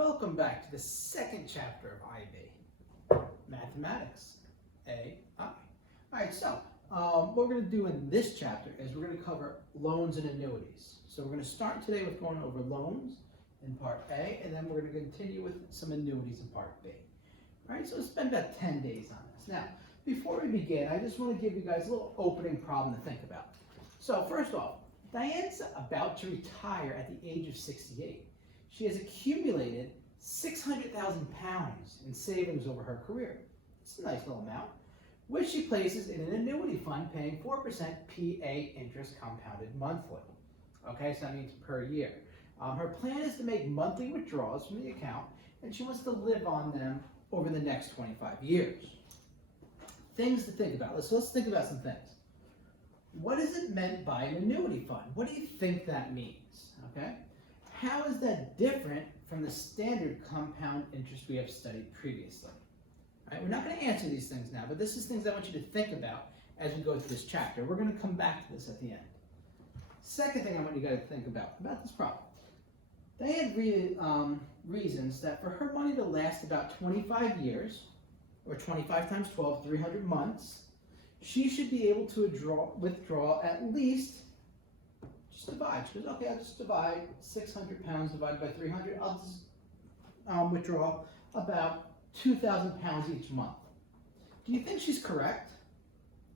Welcome back to the second chapter of IB, Mathematics, AI. Alright, so what we're going to do in this chapter is we're going to cover loans and annuities. So we're going to start today with going over loans in part A, and then we're going to continue with some annuities in part B. Alright, so spend about 10 days on this. Now, before we begin, I just want to give you guys a little opening problem to think about. So first off, Diane's about to retire at the age of 68. She has accumulated 600,000 pounds in savings over her career. It's a nice little amount, which she places in an annuity fund paying 4% PA interest compounded monthly. Okay, so that means per year. Her plan is to make monthly withdrawals from the account, and she wants to live on them over the next 25 years. Things to think about. Let's think about some things. What is it meant by an annuity fund? What do you think that means? Okay? How is that different from the standard compound interest we have studied previously? All right, we're not going to answer these things now, but this is things I want you to think about as we go through this chapter. We're going to come back to this at the end. Second thing I want you guys to think about this problem. They had reasons that for her money to last about 25 years, or 25 times 12, 300 months, she should be able to withdraw at least, just divide. She goes, okay, I'll just divide 600 pounds divided by 300. I'll just withdraw about 2,000 pounds each month. Do you think she's correct?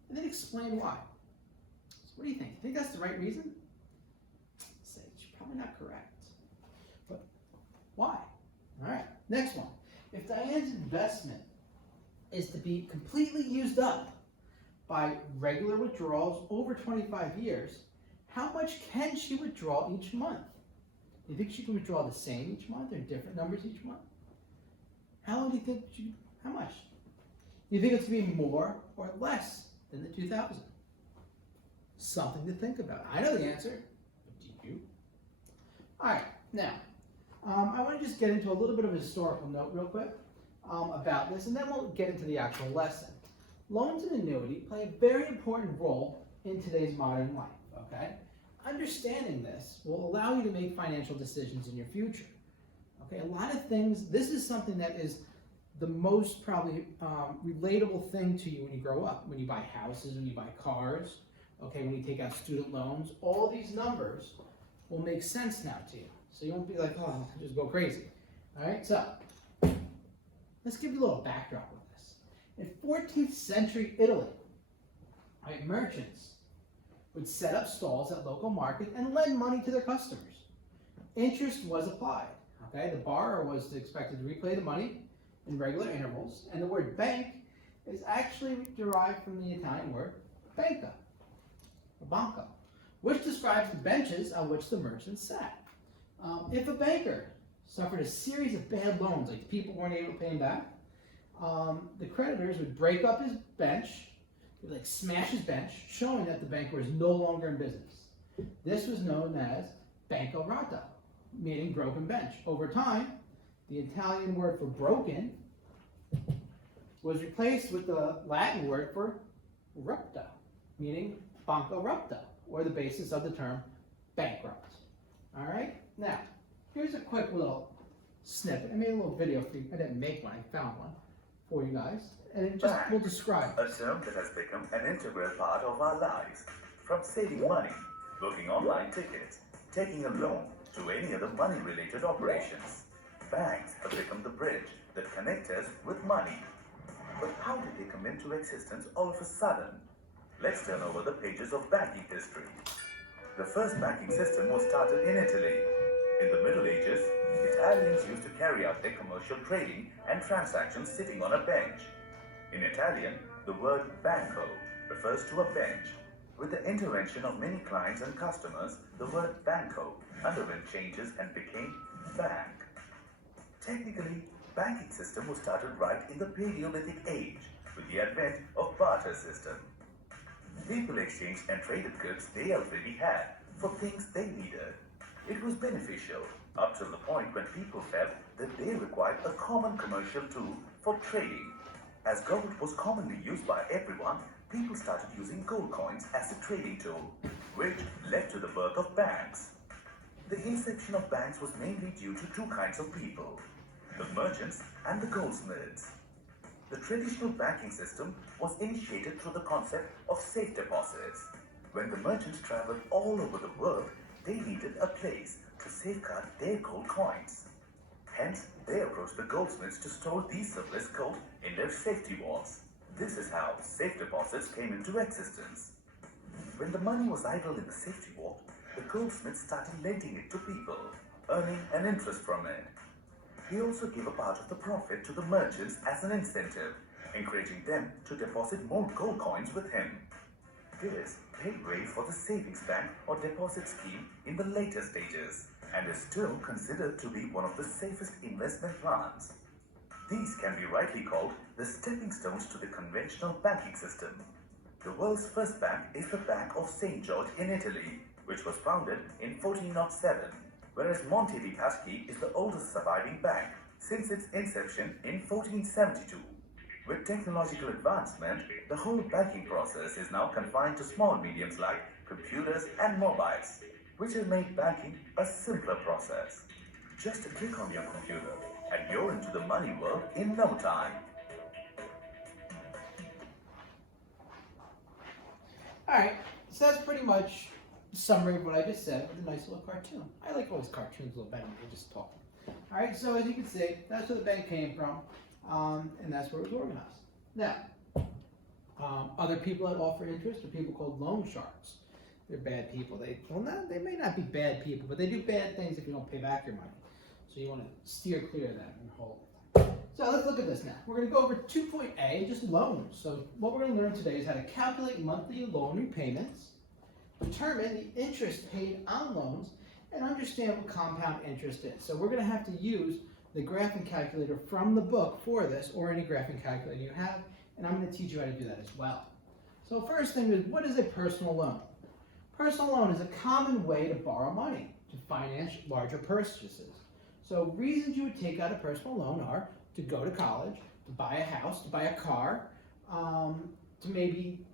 And then explain why. So what do you think? You think that's the right reason? Say, she's probably not correct. But why? All right, next one. If Diane's investment is to be completely used up by regular withdrawals over 25 years, how much can she withdraw each month? Do you think she can withdraw the same each month or different numbers each month? How long do you think how much? Do you think it's going to be more or less than the 2,000? Something to think about. I know the answer, but do you? All right, now, I want to just get into a little bit of a historical note real quick about this, and then we'll get into the actual lesson. Loans and annuity play a very important role in today's modern life, okay? Understanding this will allow you to make financial decisions in your future. Okay, a lot of things, this is something that is the most probably relatable thing to you when you grow up, when you buy houses, when you buy cars, okay, when you take out student loans, all these numbers will make sense now to you. So you won't be like, oh, just go crazy. All right, so let's give you a little backdrop of this. In 14th century Italy, right, merchants would set up stalls at local markets and lend money to their customers. Interest was applied. Okay, the borrower was expected to repay the money in regular intervals, and the word bank is actually derived from the Italian word banca, or banco, which describes the benches on which the merchants sat. If a banker suffered a series of bad loans, like people weren't able to pay him back, the creditors would break up his bench, they would like smash his bench, showing that the banker was no longer in business. This was known as bancarotta, meaning broken bench. Over time, the Italian word for broken was replaced with the Latin word for rupta, meaning bancarotta, or the basis of the term bankrupt. All right? Now, here's a quick little snippet. I made a little video for you. I didn't make one, I found one for you guys. And it just will describe a term that has become an integral part of our lives. From saving money, booking online tickets, taking a loan, to any other money-related operations. Banks have become the bridge that connect us with money. But how did they come into existence all of a sudden? Let's turn over the pages of banking history. The first banking system was started in Italy. In the Middle Ages, Italians used to carry out their commercial trading and transactions sitting on a bench. In Italian, the word banco refers to a bench. With the intervention of many clients and customers, the word banco underwent changes and became bank. Technically, banking system was started right in the Paleolithic age with the advent of barter system. People exchanged and traded goods they already had for things they needed. It was beneficial up till the point when people felt that they required a common commercial tool for trading. As gold was commonly used by everyone, people started using gold coins as a trading tool, which led to the birth of banks. The inception of banks was mainly due to two kinds of people, the merchants and the goldsmiths. The traditional banking system was initiated through the concept of safe deposits. When the merchants traveled all over the world, they needed a place to safeguard their gold coins. Hence, they approached the goldsmiths to store these surplus gold in their safety vaults. This is how safe deposits came into existence. When the money was idle in the safety vault, the goldsmith started lending it to people, earning an interest from it. He also gave a part of the profit to the merchants as an incentive, encouraging them to deposit more gold coins with him. This paved way for the savings bank or deposit scheme in the later stages, and is still considered to be one of the safest investment plans. These can be rightly called the stepping stones to the conventional banking system. The world's first bank is the Bank of St. George in Italy, which was founded in 1407, whereas Monte dei Paschi is the oldest surviving bank since its inception in 1472. With technological advancement, the whole banking process is now confined to small mediums like computers and mobiles, which has made banking a simpler process. Just click on your computer and you're into the money world in no time. Alright, so that's pretty much a summary of what I just said with a nice little cartoon. I like always cartoons a little better than they just talk. Alright, so as you can see, that's where the bank came from, and that's where it was organized. Now, other people that offer interest are people called loan sharks. They're bad people. They may not be bad people, but they do bad things if you don't pay back your money. So you want to steer clear of that and hold. So let's look at this now. We're going to go over 2.A, just loans. So what we're going to learn today is how to calculate monthly loan repayments, determine the interest paid on loans, and understand what compound interest is. So we're going to have to use the graphing calculator from the book for this, or any graphing calculator you have, and I'm going to teach you how to do that as well. So first thing is, what is a personal loan? Personal loan is a common way to borrow money to finance larger purchases. So reasons you would take out a personal loan are to go to college, to buy a house, to buy a car, to maybe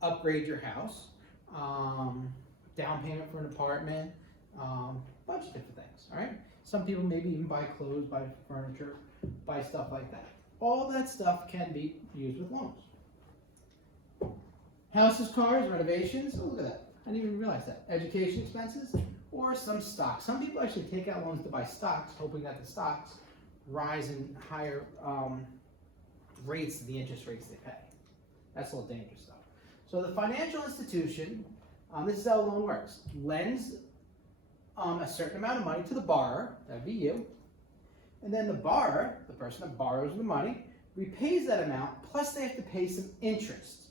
upgrade your house, down payment for an apartment, a bunch of different things, all right? Some people maybe even buy clothes, buy furniture, buy stuff like that. All that stuff can be used with loans. Houses, cars, renovations, oh look at that, I didn't even realize that. Education expenses, or some stocks. Some people actually take out loans to buy stocks, hoping that the stocks rise in higher rates than the interest rates they pay. That's a little dangerous stuff. So the financial institution, this is how a loan works, lends a certain amount of money to the borrower, that'd be you, and then the borrower, the person that borrows the money, repays that amount, plus they have to pay some interest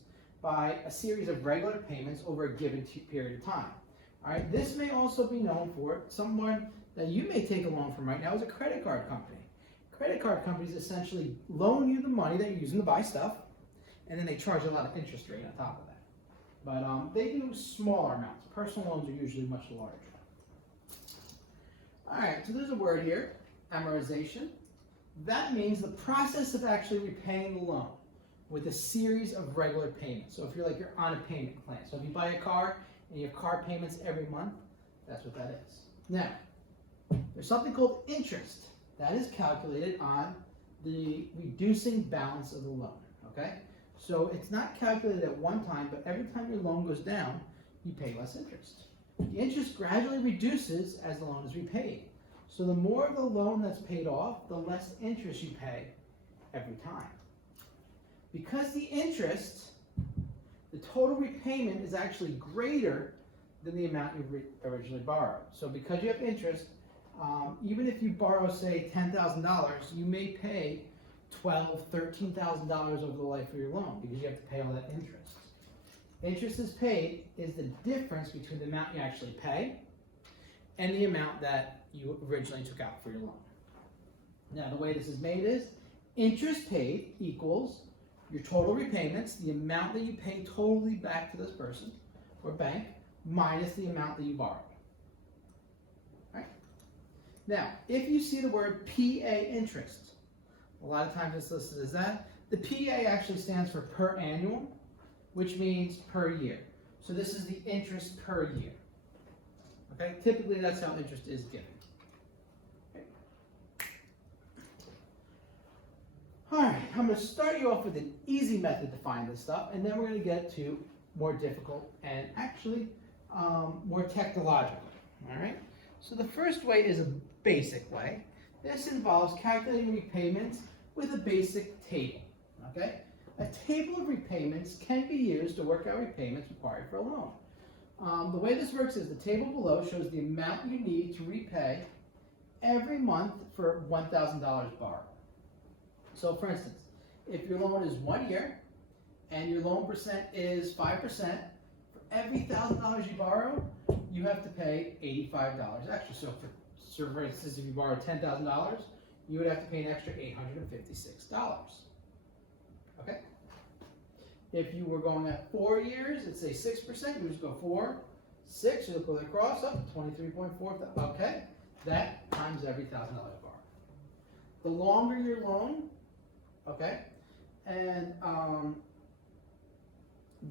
by a series of regular payments over a given period of time. All right, this may also be known for someone that you may take a loan from right now is a credit card company. Credit card companies essentially loan you the money that you're using to buy stuff, and then they charge a lot of interest rate on top of that. But they do smaller amounts. Personal loans are usually much larger. All right, so there's a word here, amortization. That means the process of actually repaying the loan with a series of regular payments. So if you're on a payment plan. So if you buy a car and you have car payments every month, that's what that is. Now, there's something called interest. That is calculated on the reducing balance of the loan, okay? So it's not calculated at one time, but every time your loan goes down, you pay less interest. The interest gradually reduces as the loan is repaid. So the more of the loan that's paid off, the less interest you pay every time. Because the interest, the total repayment is actually greater than the amount you originally borrowed. So because you have interest, even if you borrow, say, $10,000, you may pay $12,000, $13,000 over the life of your loan because you have to pay all that interest. Interest is paid is the difference between the amount you actually pay and the amount that you originally took out for your loan. Now, the way this is made is interest paid equals your total repayments, the amount that you pay totally back to this person or bank, minus the amount that you borrowed. Right? Now, if you see the word PA interest, a lot of times it's listed as that. The PA actually stands for per annual, which means per year. So this is the interest per year. Okay, typically that's how interest is given. Okay. All right, I'm going to start you off with an easy method to find this stuff, and then we're going to get to more difficult and actually more technological. All right, so the first way is a basic way. This involves calculating repayments with a basic table. Okay, a table of repayments can be used to work out repayments required for a loan. The way this works is the table below shows the amount you need to repay every month for $1,000 borrowed. So for instance, if your loan is 1 year and your loan percent is 5%, for every $1,000 you borrow, you have to pay $85 extra. So for instance, if you borrow $10,000, you would have to pay an extra $856. Okay? If you were going at 4 years, let's say 6%, you just go 4, 6, you'll go across up to 23.4. Okay? That times every $1,000 borrowed. The longer your loan, okay, and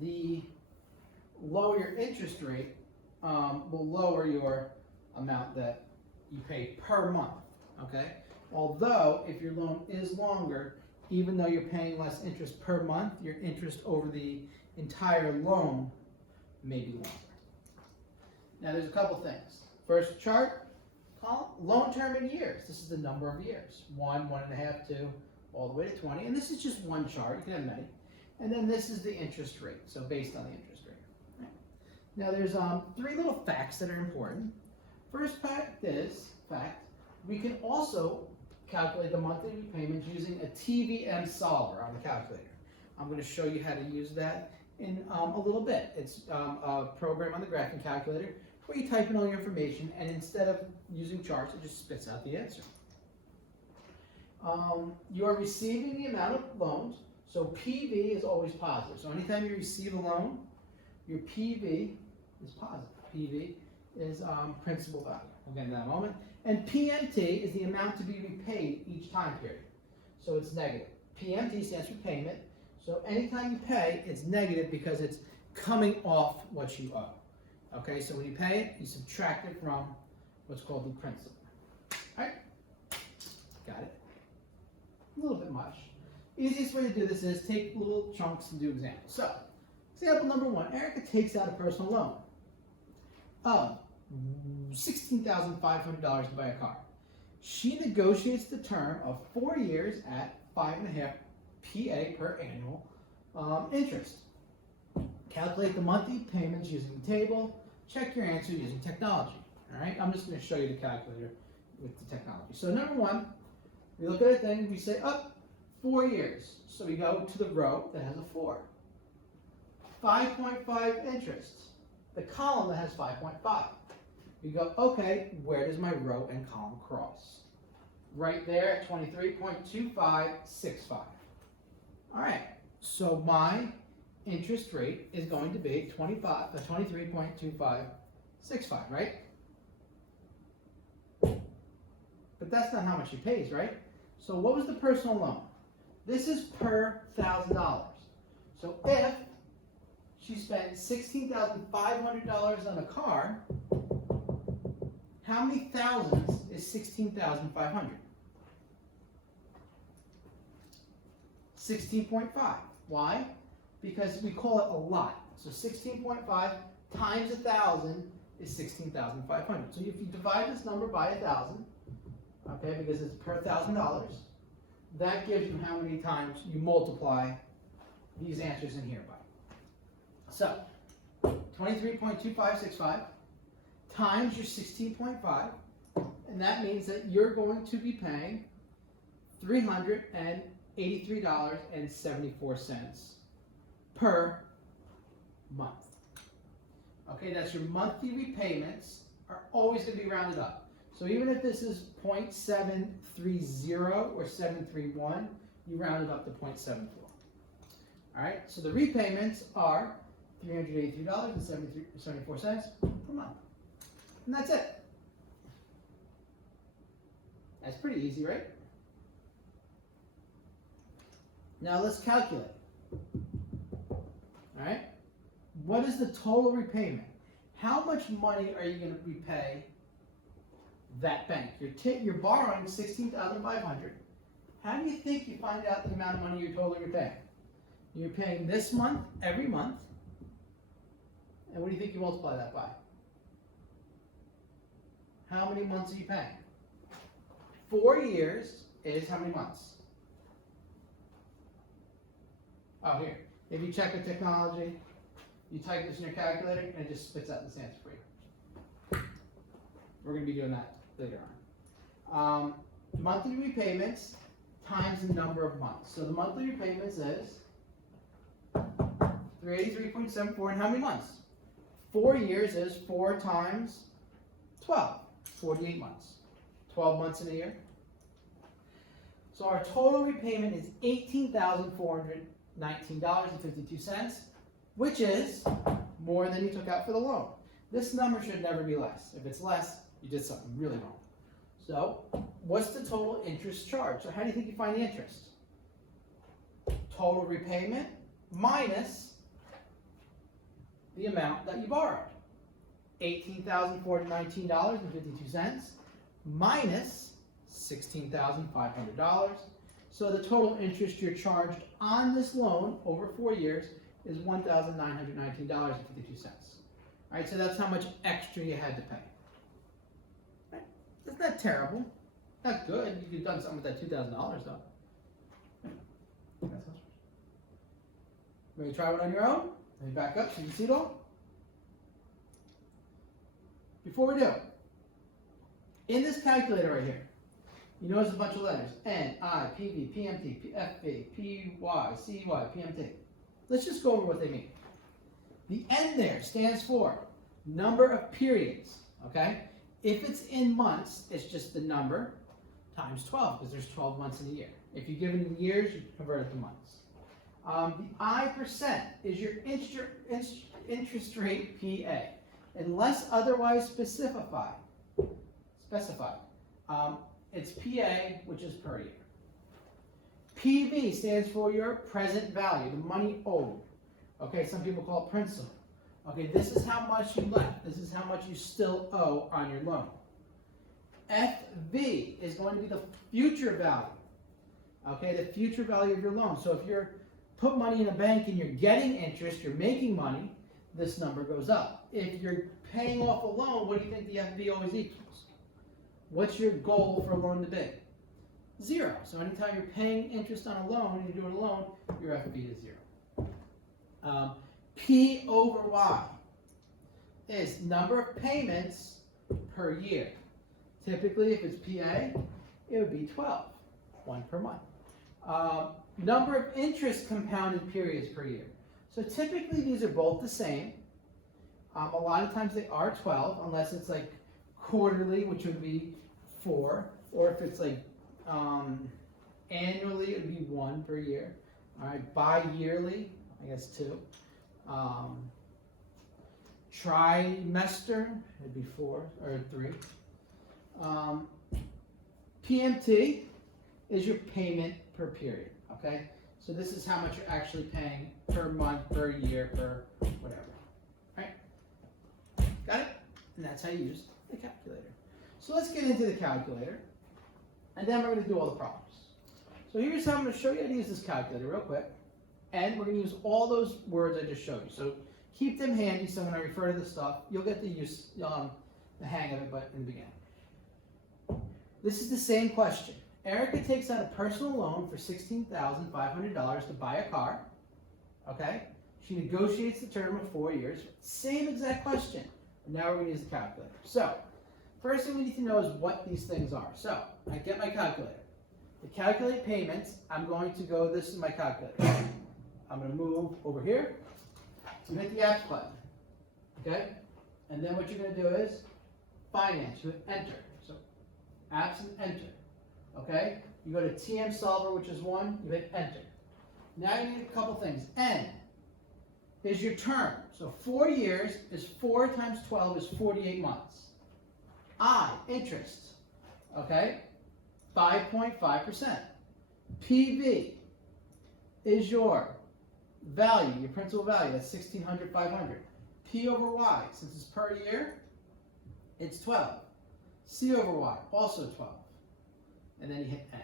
the lower your interest rate will lower your amount that you pay per month, okay? Although, if your loan is longer, even though you're paying less interest per month, your interest over the entire loan may be longer. Now, there's a couple things. First chart, column, loan term in years. This is the number of years. 1, 1.5, 2, all the way to 20. And this is just one chart. You can have many. And then this is the interest rate, so based on the interest rate. Right. Now, there's 3 little facts that are important. First fact is, we can also calculate the monthly repayments using a TVM solver on the calculator. I'm going to show you how to use that in a little bit. It's a program on the graphing calculator where you type in all your information, and instead of using charts, it just spits out the answer. You are receiving the amount of loans, so PV is always positive. So anytime you receive a loan, your PV is positive. PV is principal value. We'll get into that in a moment. And PMT is the amount to be repaid each time period. So it's negative. PMT stands for payment. So anytime you pay, it's negative because it's coming off what you owe. Okay, so when you pay it, you subtract it from what's called the principal. All right? Got it? A little bit much. Easiest way to do this is take little chunks and do examples. So, example number 1, Erica takes out a personal loan of $16,500 to buy a car. She negotiates the term of 4 years at 5.5 PA per annual interest. Calculate the monthly payments using the table. Check your answer using technology. All right, I'm just going to show you the calculator with the technology. So number 1, we look at a thing, we say, 4 years. So we go to the row that has a 4. 5.5 interest. The column that has 5.5. We go, okay, where does my row and column cross? Right there at 23.2565. All right, so my interest rate is going to be 23.2565, right? But that's not how much she pays, right? So what was the personal loan? This is per $1,000. So if she spent $16,500 on a car, how many thousands is 16,500? 16.5. Why? Because we call it a lot. So 16.5 times 1,000 is 16,500. So if you divide this number by 1,000, okay, because it's per $1,000, that gives you how many times you multiply these answers in here by. So 23.2565 times your 16.5, and that means that you're going to be paying $383.74 per month. Okay, that's your monthly repayments are always going to be rounded up. So even if this is 0.730 or 731, you round it up to 0.74. All right, so the repayments are $383.74 per month. And that's it. That's pretty easy, right? Now let's calculate. All right, what is the total repayment? how much money are you going to repay that bank? You're borrowing $16,500. How do you think you find out the amount of money you're paying? You're paying this month, every month. And what do you think you multiply that by? How many months are you paying? 4 years is how many months? Oh, here. If you check with technology, you type this in your calculator, and it just spits out this answer for you. We're going to be doing that later on. Monthly repayments times the number of months. So the monthly repayments is 383.74, and how many months? 4 years is 4 times 12, 48 months. 12 months in a year. So our total repayment is $18,419.52, which is more than you took out for the loan. This number should never be less. If it's less, you did something really wrong. So, what's the total interest charge? So how do you think you find the interest? Total repayment minus the amount that you borrowed. $18,419.52 minus $16,500. So the total interest you're charged on this loan over 4 years is $1,919.52. All right, so that's how much extra you had to pay. Right? That's not terrible. Not good. You could have done something with that $2,000 though. Ready to try one on your own? Let me back up so you can see it all. Before we do, in this calculator right here, you notice a bunch of letters. N, I, P, V, P, M, T, F, V, P, Y, C, Y, P, M, T. Let's just go over what they mean. The N there stands for number of periods, okay? If it's in months, it's just the number times 12, because there's 12 months in a year. If you give it in years, you convert it to months. The I% is your interest rate PA, unless otherwise specified. It's PA, which is per year. PV stands for your present value, the money owed. Okay, some people call it principal. Okay, this is how much you left. This is how much you still owe on your loan. FV is going to be the future value. Okay, the future value of your loan. So if you're put money in a bank and you're getting interest, you're making money, this number goes up. If you're paying off a loan, what do you think the FV always equals? What's your goal for a loan to be? 0. So anytime you're paying interest on a loan and you're doing a loan, your FV is 0. P over Y is number of payments per year. Typically, if it's PA, it would be 12, 1 per month. Number of interest compounded periods per year. So typically, these are both the same. A lot of times they are 12, unless it's like quarterly, which would be 4, or if it's like annually, it would be 1 per year. All right, bi-yearly, I guess 2. Trimester, it'd be 4 or 3. PMT is your payment per period, okay? So this is how much you're actually paying per month, per year, per whatever, right? Got it? And that's how you use the calculator. So let's get into the calculator, and then we're going to do all the problems. So here's how I'm going to show you how to use this calculator real quick, and we're going to use all those words I just showed you. So keep them handy, so when I refer to this stuff, you'll get the hang of it, but in the beginning. This is the same question. Erica takes out a personal loan for $16,500 to buy a car, okay? She negotiates the term of 4 years. Same exact question. And now we're going to use the calculator. So, first thing we need to know is what these things are. So, I get my calculator. To calculate payments, I'm going to go, this is my calculator. I'm going to move over here. You hit the apps button, okay? And then what you're going to do is finance. You hit enter. So, apps and enter. Okay, you go to TM Solver, which is 1, you hit enter. Now you need a couple things. N is your term. So 4 years is 4 times 12 is 48 months. I, interest, okay, 5.5%. PV is your value, your principal value, that's $1,600, $500. P over Y, since it's per year, it's 12. C over Y, also 12. And then you hit end.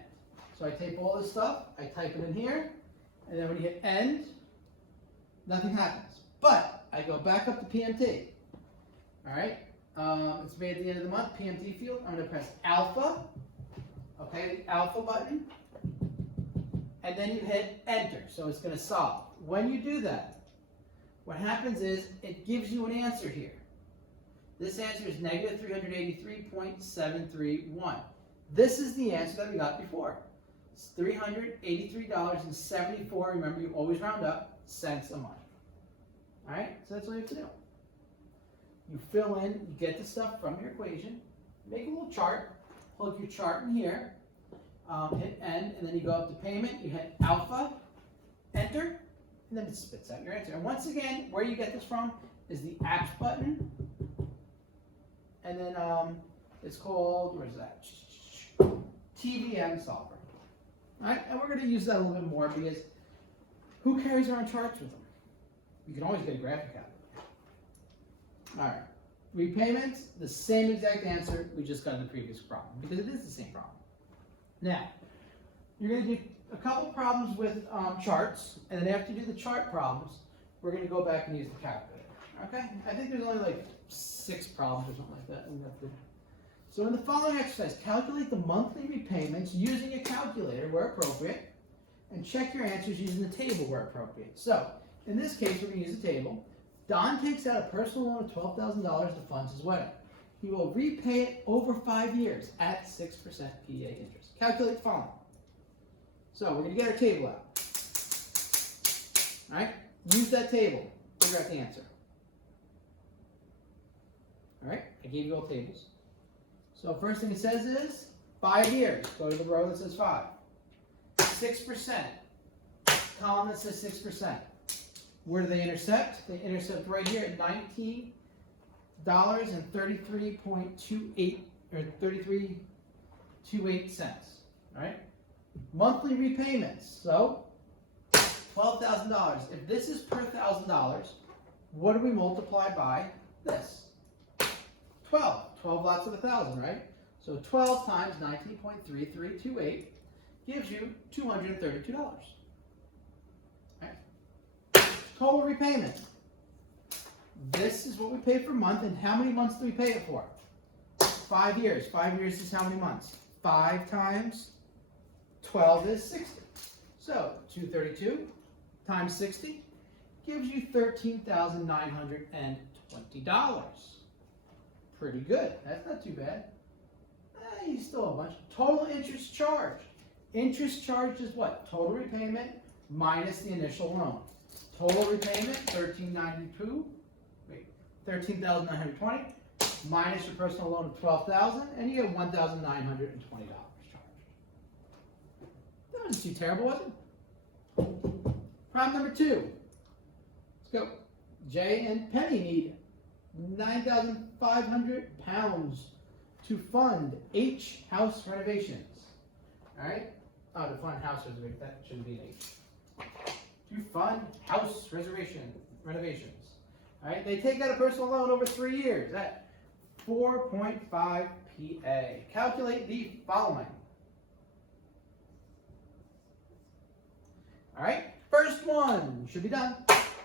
So I type all this stuff, I type it in here, and then when you hit end, nothing happens. But I go back up to PMT. All right, it's made at the end of the month, PMT field. I'm going to press alpha, okay, the alpha button, and then you hit enter. So it's going to solve. When you do that, what happens is it gives you an answer here. This answer is negative 383.731. This is the answer that we got before. It's $383.74. Remember, you always round up cents a month. All right, so that's all you have to do. You fill in, you get the stuff from your equation, make a little chart, plug your chart in here, hit end, and then you go up to payment, you hit alpha, enter, and then it spits out your answer. And once again, where you get this from is the apps button, and then it's called, where's that? TVM solver. All right, and we're going to use that a little bit more because who carries around charts with them? You can always get a graphic out of it. All right, repayments, the same exact answer we just got in the previous problem because it is the same problem. Now, you're going to do a couple problems with charts, and then after you do the chart problems, we're going to go back and use the calculator. Okay? I think there's only like 6 problems or something like that. So in the following exercise, calculate the monthly repayments using a calculator where appropriate, and check your answers using the table where appropriate. So, in this case, we're going to use a table. Don takes out a personal loan of $12,000 to fund his wedding. He will repay it over 5 years at 6% PA interest. Calculate the following. So we're going to get our table out. All right? Use that table. Figure out the answer. All right? I gave you all tables. So first thing it says is 5 years. Go to the row that says 5. 6%. Column that says 6%. Where do they intercept? They intercept right here at $19.33.28 or 33.28 cents. All right. Monthly repayments. So $12,000. If this is per $1,000, what do we multiply by this? 12. 12 lots of 1,000, right? So 12 times 19.3328 gives you $232. Total repayment. This is what we pay per month, and how many months do we pay it for? 5 years. 5 years is how many months? 5 times 12 is 60. So 232 times 60 gives you $13,920. Pretty good. That's not too bad. You still have a bunch. Total interest charged. Interest charged is what? Total repayment minus the initial loan. Total repayment, $13,920 minus your personal loan of $12,000, and you get $1,920 charged. That wasn't too terrible, was it? Problem number 2. Let's go. Jay and Penny need £9,500 to fund H house renovations. All right? Oh, to fund house renovations. That shouldn't be an H. To fund house renovations. All right, they take out a personal loan over 3 years at 4.5 PA. Calculate the following. All right, first one should be done.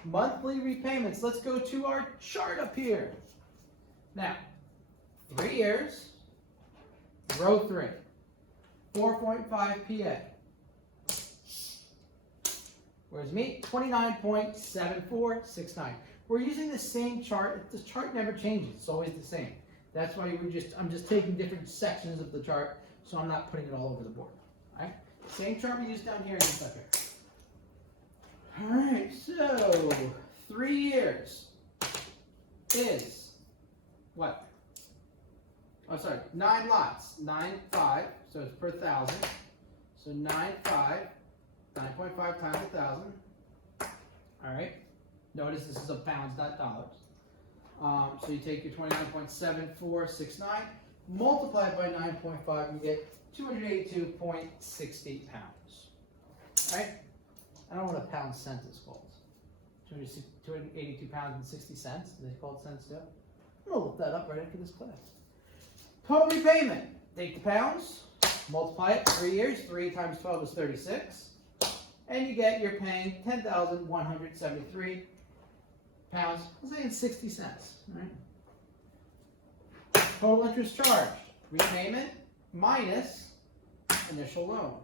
Monthly repayments. Let's go to our chart up here. Now, 3 years, row 3, 4.5 PA. Whereas me, 29.7469. We're using the same chart. The chart never changes. It's always the same. That's why I'm just taking different sections of the chart, so I'm not putting it all over the board. All right? Same chart we used down here and this up here. All right, so 3 years is what? Oh, sorry, 9 lots. 9.5, so it's per 1,000. So 9.5. 9.5 times 1,000. All right. Notice this is of pounds, not dollars. So you take your 29.7469, multiply it by 9.5, you get 282.60 pounds. All right. I don't know what a pound cent is called. 282 pounds and 60 cents. They call it cents too. I'm gonna look that up right after this class. Total repayment. Take the pounds, multiply it 3 years. 3 times 12 is 36. And you get, you're paying 10,173 pounds, let's say in 60 cents. Right? Total interest charged. Repayment minus initial loan.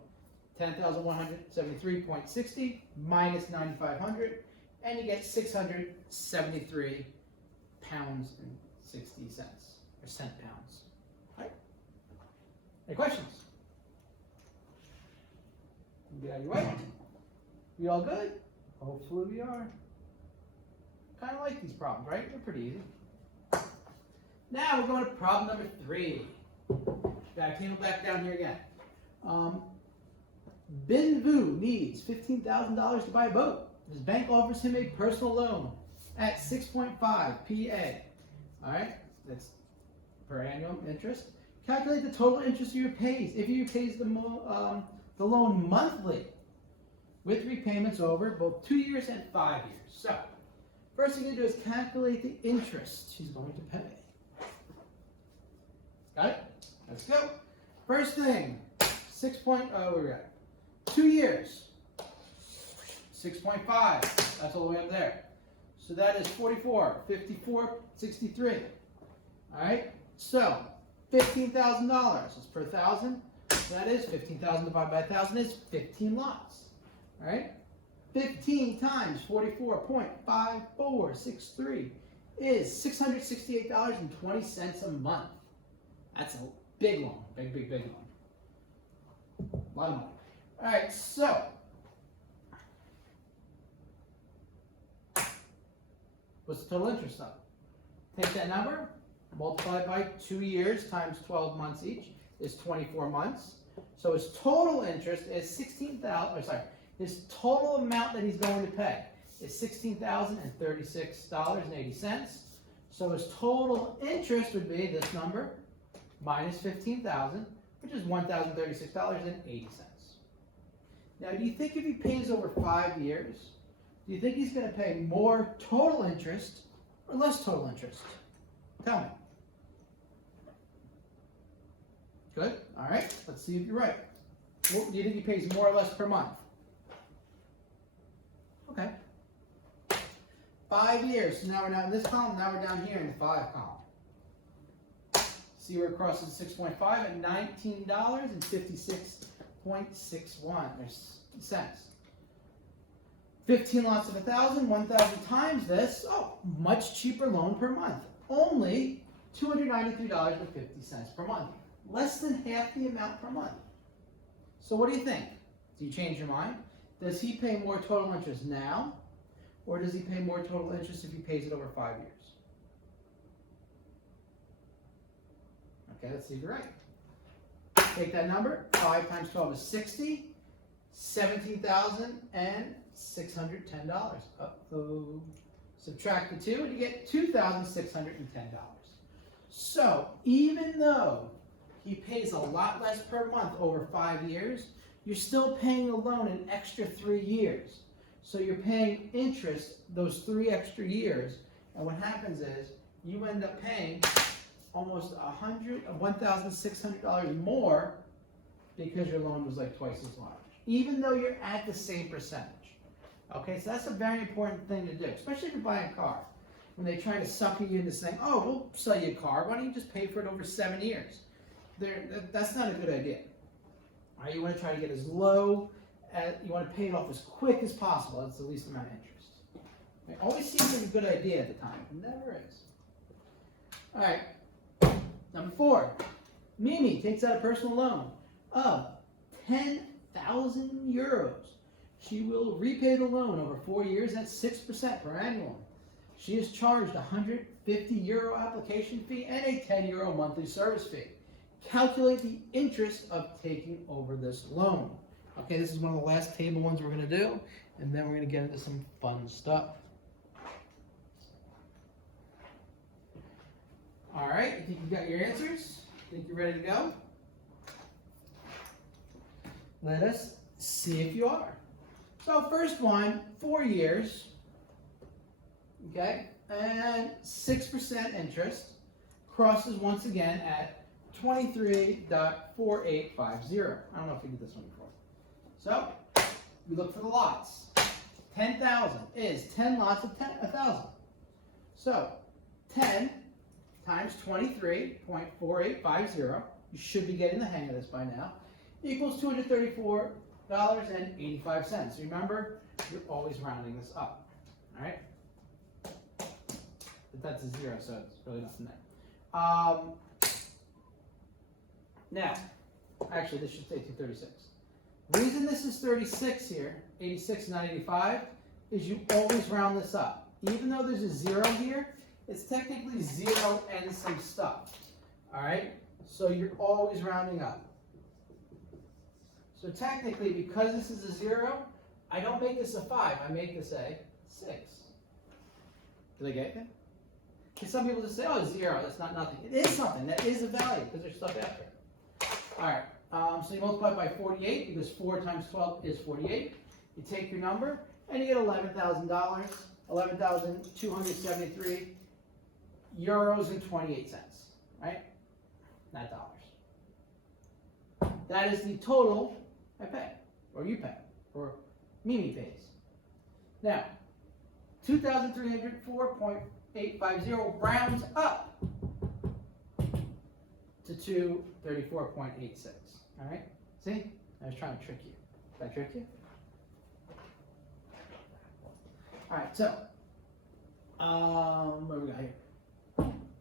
10,173.60 minus 9,500, and you get 673 pounds and 60 cents, or cent pounds. Right? Any questions? Get out of your way. We all good? Hopefully we are. Kind of like these problems, right? They're pretty easy. Now we're going to problem number 3. Gotta came back down here again. Bin Vu needs $15,000 to buy a boat. His bank offers him a personal loan at 6.5 PA. All right, that's per annum interest. Calculate the total interest he pays if he pays the loan monthly with repayments over both 2 years and 5 years. So, first thing you do is calculate the interest he's going to pay. Got it? Let's go. First thing, 2 years. 6.5, that's all the way up there. So that is 44, 54, 63. All right, so $15,000 is per thousand. That is 15,000 divided by 1,000 is 15 lots. All right, 15 times 44.5463 is $668.20 a month. That's a big loan, big loan. A lot of money. All right, so what's the total interest of? Take that number, multiply it by 2 years times 12 months each is 24 months. So his total interest is his total amount that he's going to pay is $16,036.80. So his total interest would be this number minus 15,000, which is $1,036.80. Now, do you think if he pays over 5 years, do you think he's going to pay more total interest or less total interest? Tell me. Good. All right. Let's see if you're right. Well, do you think he pays more or less per month? Okay. 5 years. So now we're not in this column. Now we're down here in the 5 column. See where it crosses 6.5 at $19.56.61 cents. 15 lots of 1,000, 1,000 times this. Oh, much cheaper loan per month. Only $293.50 per month. Less than half the amount per month. So what do you think? Do you change your mind? Does he pay more total interest now? Or does he pay more total interest if he pays it over 5 years? Okay, let's see if you're right. Take that number. 5 times 12 is 60. $17,610. Uh-oh. Subtract the 2 and you get $2,610. So even though he pays a lot less per month over 5 years, you're still paying the loan an extra 3 years. So you're paying interest those 3 extra years, and what happens is you end up paying almost $1,600 more because your loan was like twice as large, even though you're at the same percentage. Okay, so that's a very important thing to do, especially if you're buying a car. When they try to sucker you into saying, oh, we'll sell you a car, why don't you just pay for it over 7 years? That's not a good idea. All right, you want to try to get as low, you want to pay it off as quick as possible. That's the least amount of interest. It always seems like a good idea at the time. It never is. All right, number 4. Mimi takes out a personal loan of 10,000 euros. She will repay the loan over 4 years at 6% per annum. She is charged a €150 application fee and a €10 monthly service fee. Calculate the interest of taking over this loan. Okay, this is one of the last table ones we're going to do, and then we're going to get into some fun stuff. All right, I think you got your answers. Think you're ready to go? Let us see if you are. So first one, 4 years, Okay, and 6% interest crosses once again at 23.4850. I don't know if we did this one before. So we look for the lots. 10,000 is 10 lots of 1,000. So 10 times 23.4850, you should be getting the hang of this by now, equals $234.85. Remember, you're always rounding this up. All right? But that's a zero, so it's really nothing there. Now, actually, this should say 236. The reason this is 36 here, 86 not 85, is you always round this up. Even though there's a zero here, it's technically zero and some stuff. All right? So you're always rounding up. So technically, because this is a zero, I don't make this a 5. I make this a 6. Did I get it? Because some people just say, oh, 0, that's not nothing. It is something. That is a value because there's stuff after it. All right. So you multiply by 48 because 4 times 12 is 48. You take your number and you get $11,000, 11,273 euros and 28 cents, right? Not dollars. That is the total I pay, or you pay, or Mimi pays. Now, 2,304.850 rounds up to 234.86. All right? See? I was trying to trick you. Did I trick you? All right, so, what do we got here?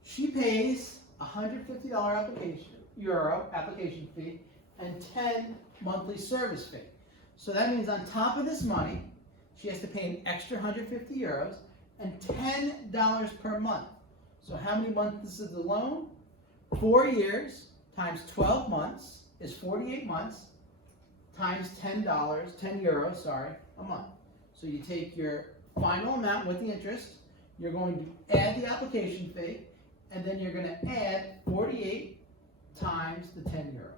She pays $150 euro application fee and 10 monthly service fee. So that means on top of this money, she has to pay an extra 150 euros and $10 per month. So how many months is the loan? 4 years times 12 months is 48 months times $10 euros, a month. So you take your final amount with the interest, you're going to add the application fee, and then you're going to add 48 times the 10 euros.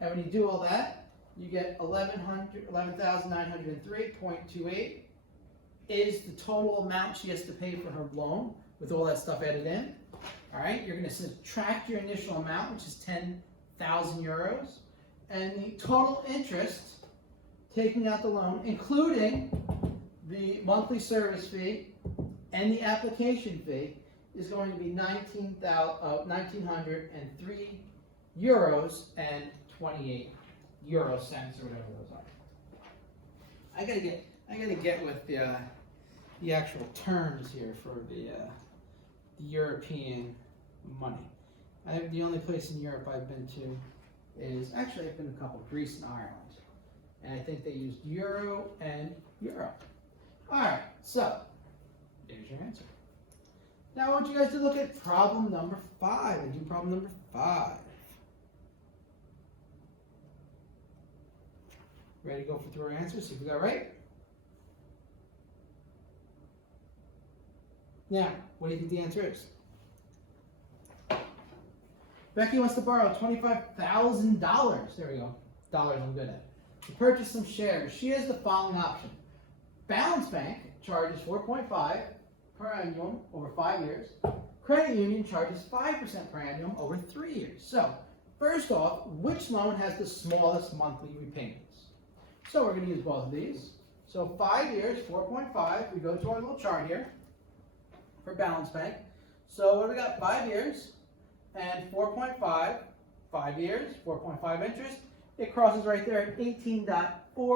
And when you do all that, you get 11,903.28 is the total amount she has to pay for her loan with all that stuff added in. All right, you're going to subtract your initial amount, which is 10,000 euros, and the total interest taking out the loan, including the monthly service fee and the application fee, is going to be 1,903 euros and 28 euro cents or whatever those are. I gotta get with the actual terms here for the European money. The only place in Europe I've been to is, actually I've been to a couple, Greece and Ireland. And I think they used euro and euro. All right, so there's your answer. Now I want you guys to look at problem number 5 and do problem number 5. Ready to go through our answers? See if we got it right. Now, what do you think the answer is? Becky wants to borrow $25,000. There we go. Dollars I'm good at. To purchase some shares. She has the following option. Balance Bank charges 4.5 per annum over 5 years. Credit Union charges 5% per annum over 3 years. So, first off, which loan has the smallest monthly repayments? So we're going to use both of these. So 5 years, 4.5. We go to our little chart here for Balance Bank. So what do we got? 5 years and 4.5. 5 years, 4.5 interest. It crosses right there at 18.4195. All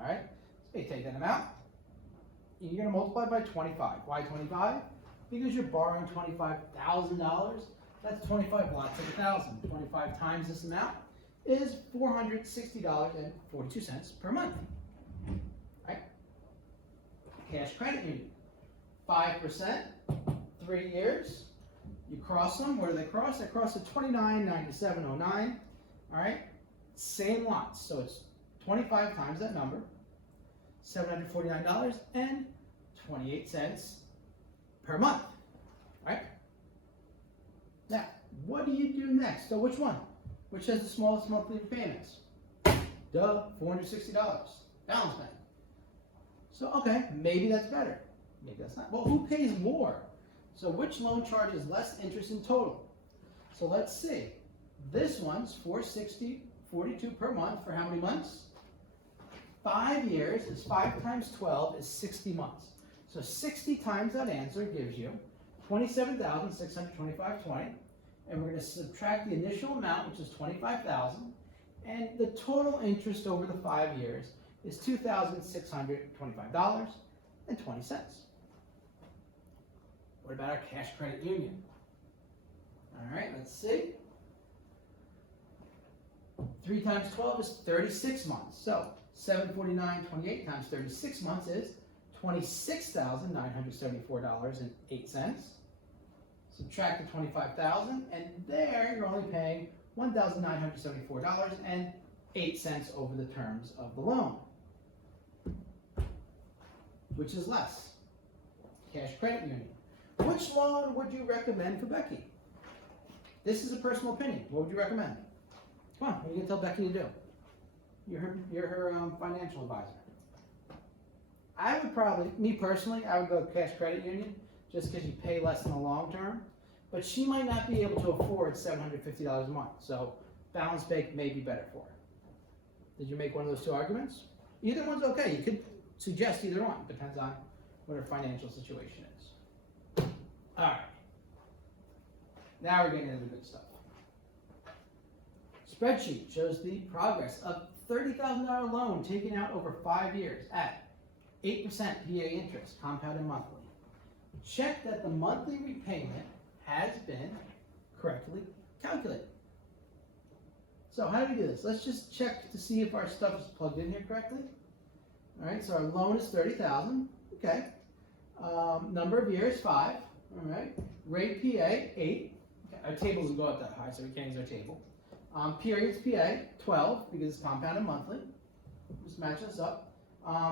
right. So you take that amount. You're going to multiply by 25. Why 25? Because you're borrowing $25,000. That's 25 lots of 1,000. 25 times this amount is $460.42 per month. Right? Cash Credit Union, 5%, 3 years. You cross them. Where do they cross? They cross at 29.9709. All right. Same lots. So it's 25 times that number, $749.28 per month. Right? Now, what do you do next? So which one? Which has the smallest monthly repayments? Duh, $460. Balance Bank. So, okay, maybe that's better. Maybe that's not. Well, who pays more? So which loan charges less interest in total? So let's see. This one's $460.42 per month for how many months? 5 years is 5 times 12 is 60 months. So 60 times that answer gives you $27,625.20. And we're going to subtract the initial amount, which is $25,000. And the total interest over the 5 years is $2,625.20. What about our cash credit union? All right, let's see. 3 times 12 is 36 months. So $749.28 times 36 months is $26,974.08. Subtract the $25,000, and there you're only paying $1,974.08 over the terms of the loan. Which is less? Cash credit union. Which loan would you recommend for Becky? This is a personal opinion. What would you recommend? Come on, what are you going to tell Becky to do? You're her financial advisor. I would probably, me personally, I would go cash credit union just because you pay less in the long term. But she might not be able to afford $750 a month. So balance bank may be better for her. Did you make one of those two arguments? Either one's okay. You could suggest either one. Depends on what her financial situation is. All right. Now we're getting into the good stuff. Spreadsheet shows the progress of $30,000 loan taken out over 5 years at 8% PA interest, compounded monthly. Check that the monthly repayment has been correctly calculated. So how do we do this? Let's just check to see if our stuff is plugged in here correctly. All right, so our loan is $30,000. Okay. Number of years, 5. All right. Rate PA, 8. Okay. Our tables will go up that high, so we can't use our table. Periods PA, 12, because it's compounded monthly. Just match this up.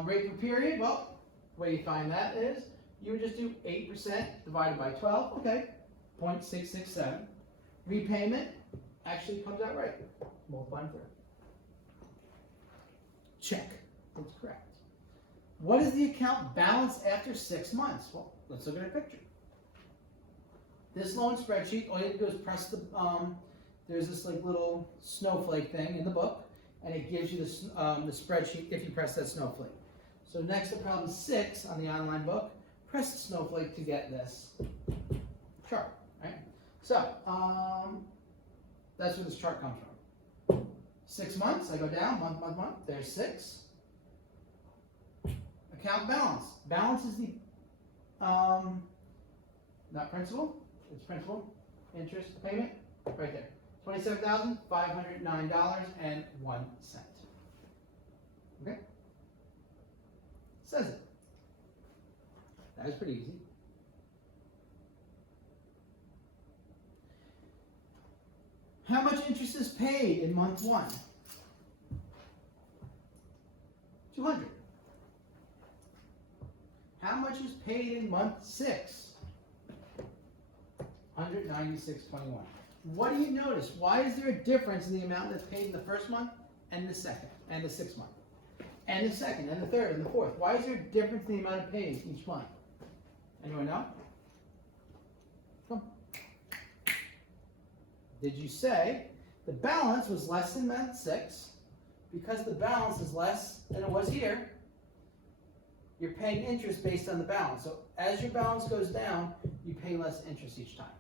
Rate per period, well, the way you find that is you would just do 8% divided by 12. Okay. 0.667. Repayment actually comes out right. Multiply through. Check. That's correct. What is the account balance after 6 months? Well, let's look at a picture. This loan spreadsheet, all you have to do is press the, there's this like little snowflake thing in the book, and it gives you the spreadsheet if you press that snowflake. So next to problem 6 on the online book, press the snowflake to get this chart, right? So, that's where this chart comes from. 6 months, I go down, month, there's 6. Account balance. Balance is the, not principal, it's principal, interest, payment, right there. $27,509.01. Okay? Says it. That is pretty easy. How much interest is paid in month 1? 200. How much is paid in month 6? 196.21. What do you notice? Why is there a difference in the amount that's paid in the first month and the second, and the 6th month, and the second, and the third, and the fourth? Why is there a difference in the amount of paid each month? Anyone know? Come. Did you say the balance was less in month 6? Because the balance is less than it was here, you're paying interest based on the balance. So as your balance goes down, you pay less interest each time.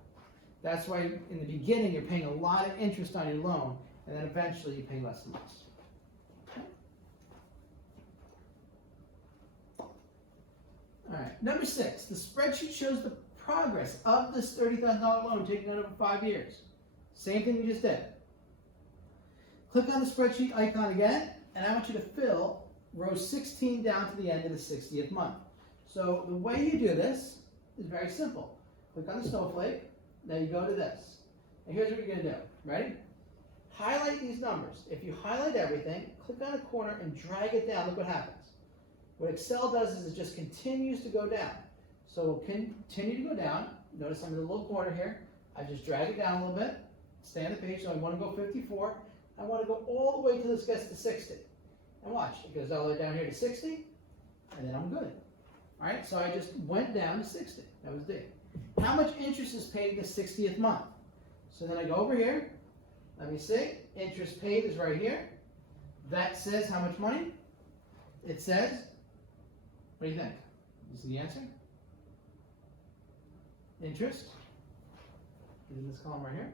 That's why in the beginning you're paying a lot of interest on your loan, and then eventually you pay less and less. Okay. All right, number 6, the spreadsheet shows the progress of this $30,000 loan taken out over 5 years. Same thing you just did. Click on the spreadsheet icon again, and I want you to fill row 16 down to the end of the 60th month. So the way you do this is very simple. Click on the snowflake, now you go to this. And here's what you're going to do. Ready? Highlight these numbers. If you highlight everything, click on a corner and drag it down. Look what happens. What Excel does is it just continues to go down. So we'll continue to go down. Notice I'm in the little corner here. I just drag it down a little bit. Stay on the page. So I want to go 54. I want to go all the way till this gets to 60. And watch. It goes all the way down here to 60. And then I'm good. All right, so I just went down to 60. That was D. How much interest is paid in the 60th month? So then I go over here. Let me see. Interest paid is right here. That says how much money? It says, what do you think? Is the answer? Interest is in this column right here.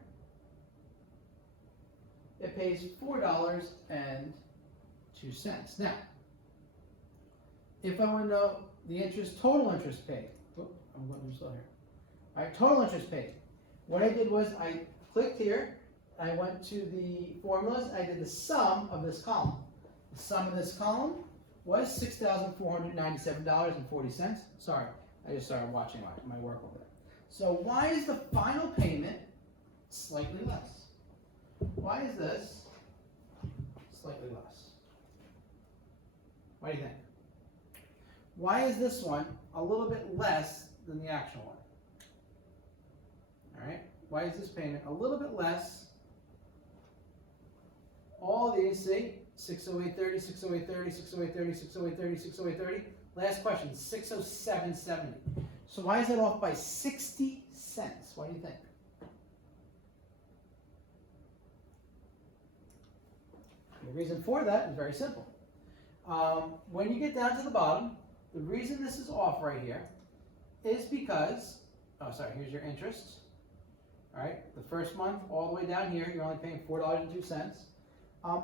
It pays $4.02. Now, if I want to know the interest, total interest paid. Oh, I'm going too slow here. All right, total interest paid. What I did was I clicked here. I went to the formulas. I did the sum of this column. The sum of this column was $6,497.40. Sorry, I just started watching my work over there. So why is the final payment slightly less? Why is this slightly less? What do you think? Why is this one a little bit less than the actual one? All right, why is this payment a little bit less? All of these, see, 608.30, 608.30, 608.30, 608.30, 608.30. Last question, 607.70. So why is that off by 60 cents? What do you think? The reason for that is very simple. When you get down to the bottom, the reason this is off right here is because, oh sorry, here's your interest. All right, the first month all the way down here, you're only paying $4.02.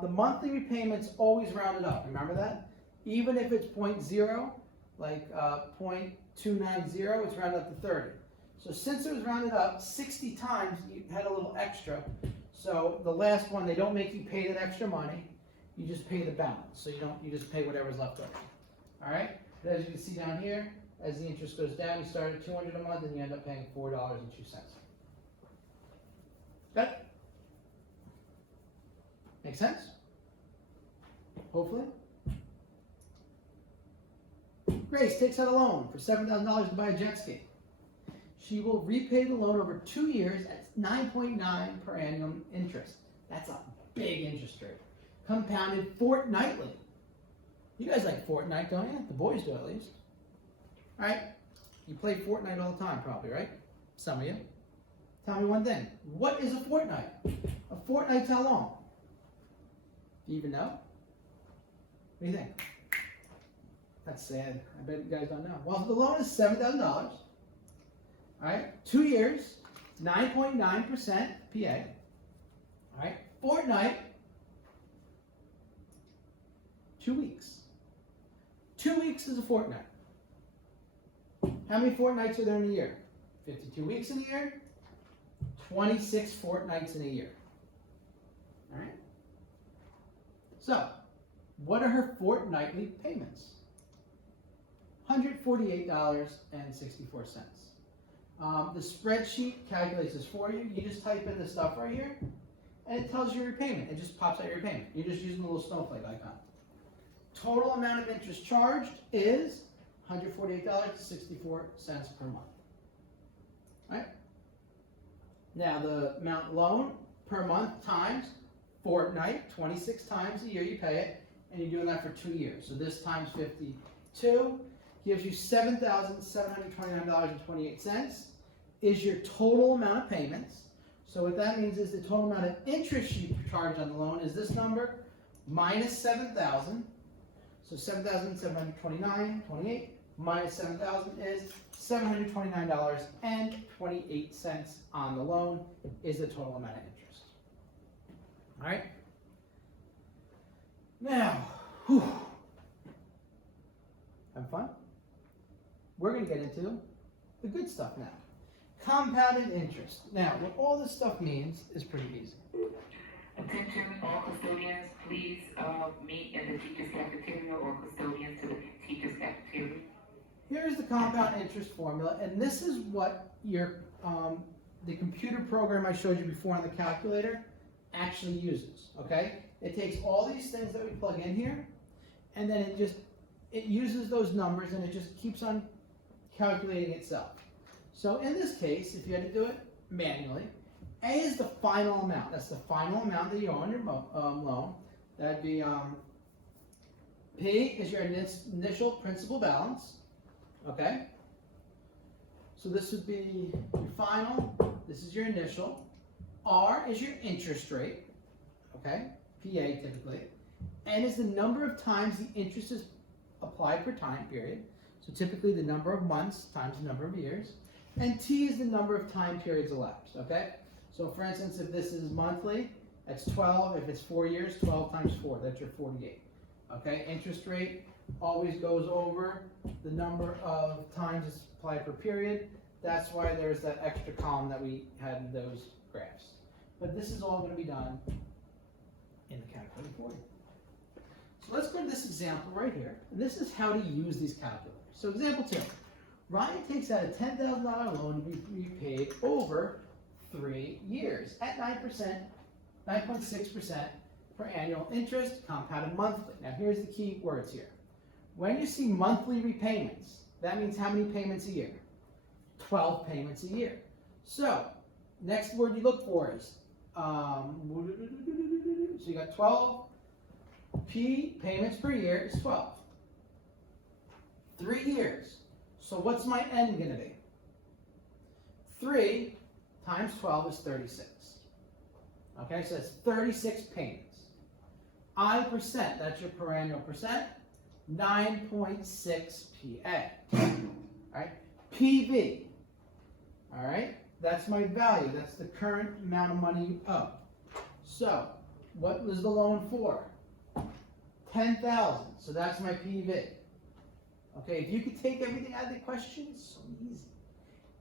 The monthly repayments always rounded up. Remember that? Even if it's 0.0, like 0.290, it's rounded up to 30. So since it was rounded up 60 times, you had a little extra. So the last one, they don't make you pay that extra money. You just pay the balance. So you just pay whatever's left over. All right. But as you can see down here, as the interest goes down, you start at $200 a month, and you end up paying $4.02. Got it? Make sense? Hopefully. Grace takes out a loan for $7,000 to buy a jet ski. She will repay the loan over 2 years at 9.9 per annum interest. That's a big interest rate. Compounded fortnightly. You guys like Fortnite, don't you? The boys do at least. All right? You play Fortnite all the time probably, right? Some of you. Tell me one thing. What is a fortnight? A fortnight's how long? Do you even know? What do you think? That's sad. I bet you guys don't know. Well, the loan is $7,000. All right, 2 years, 9.9% PA. All right, fortnight, 2 weeks. 2 weeks is a fortnight. How many fortnights are there in a year? 52 weeks in a year, 26 fortnights in a year. All right. So, what are her fortnightly payments? $148.64. The spreadsheet calculates this for you. You just type in the stuff right here, and it tells you your repayment. It just pops out your repayment. You're just using the little snowflake icon. Total amount of interest charged is $148.64 per month. All right? Now, the amount loan per month times fortnight, 26 times a year you pay it, and you're doing that for 2 years. So this times 52 gives you $7,729.28 is your total amount of payments. So what that means is the total amount of interest you charge on the loan is this number minus 7,000. So 7,729.28 minus 7,000 is $729.28 on the loan is the total amount of interest. All right. Now, have fun? We're going to get into the good stuff now. Compounded interest. Now, what all this stuff means is pretty easy. Attention, all custodians, please meet in the teacher's cafeteria or custodians to the teacher's cafeteria. Here's the compound interest formula, and this is what your the computer program I showed you before on the calculator actually uses, okay? It takes all these things that we plug in here, and then it uses those numbers, and it just keeps on calculating itself. So in this case, if you had to do it manually, A is the final amount. That's the final amount that you owe on your loan. That'd be P is your initial principal balance. okay? So this would be your final, this is your initial. R is your interest rate, okay? PA typically. N is the number of times the interest is applied per time period. So typically the number of months times the number of years. And T is the number of time periods elapsed, okay? So for instance, if this is monthly, that's 12. If it's 4 years, 12 times 4, that's your 48. Okay, interest rate always goes over the number of times it's applied per period. That's why there's that extra column that we had in those graphs. But this is all going to be done in the calculator for you. So let's go to this example right here. And this is how to use these calculators. So example 2. Ryan takes out a $10,000 loan to be repaid over 3 years at 9.6% per annual interest, compounded monthly. Now here's the key words here. When you see monthly repayments, that means how many payments a year? 12 payments a year. So, next word you look for is, so you got 12, P, payments per year is 12. 3 years. So what's my N going to be? 3 times 12 is 36. Okay, so that's 36 payments. I percent, that's your per annual percent, 9.6 PA. Alright, PV. Alright, that's my value, that's the current amount of money you owe. So, what was the loan for? 10,000, so that's my PV. Okay, if you could take everything out of the question, it's so easy.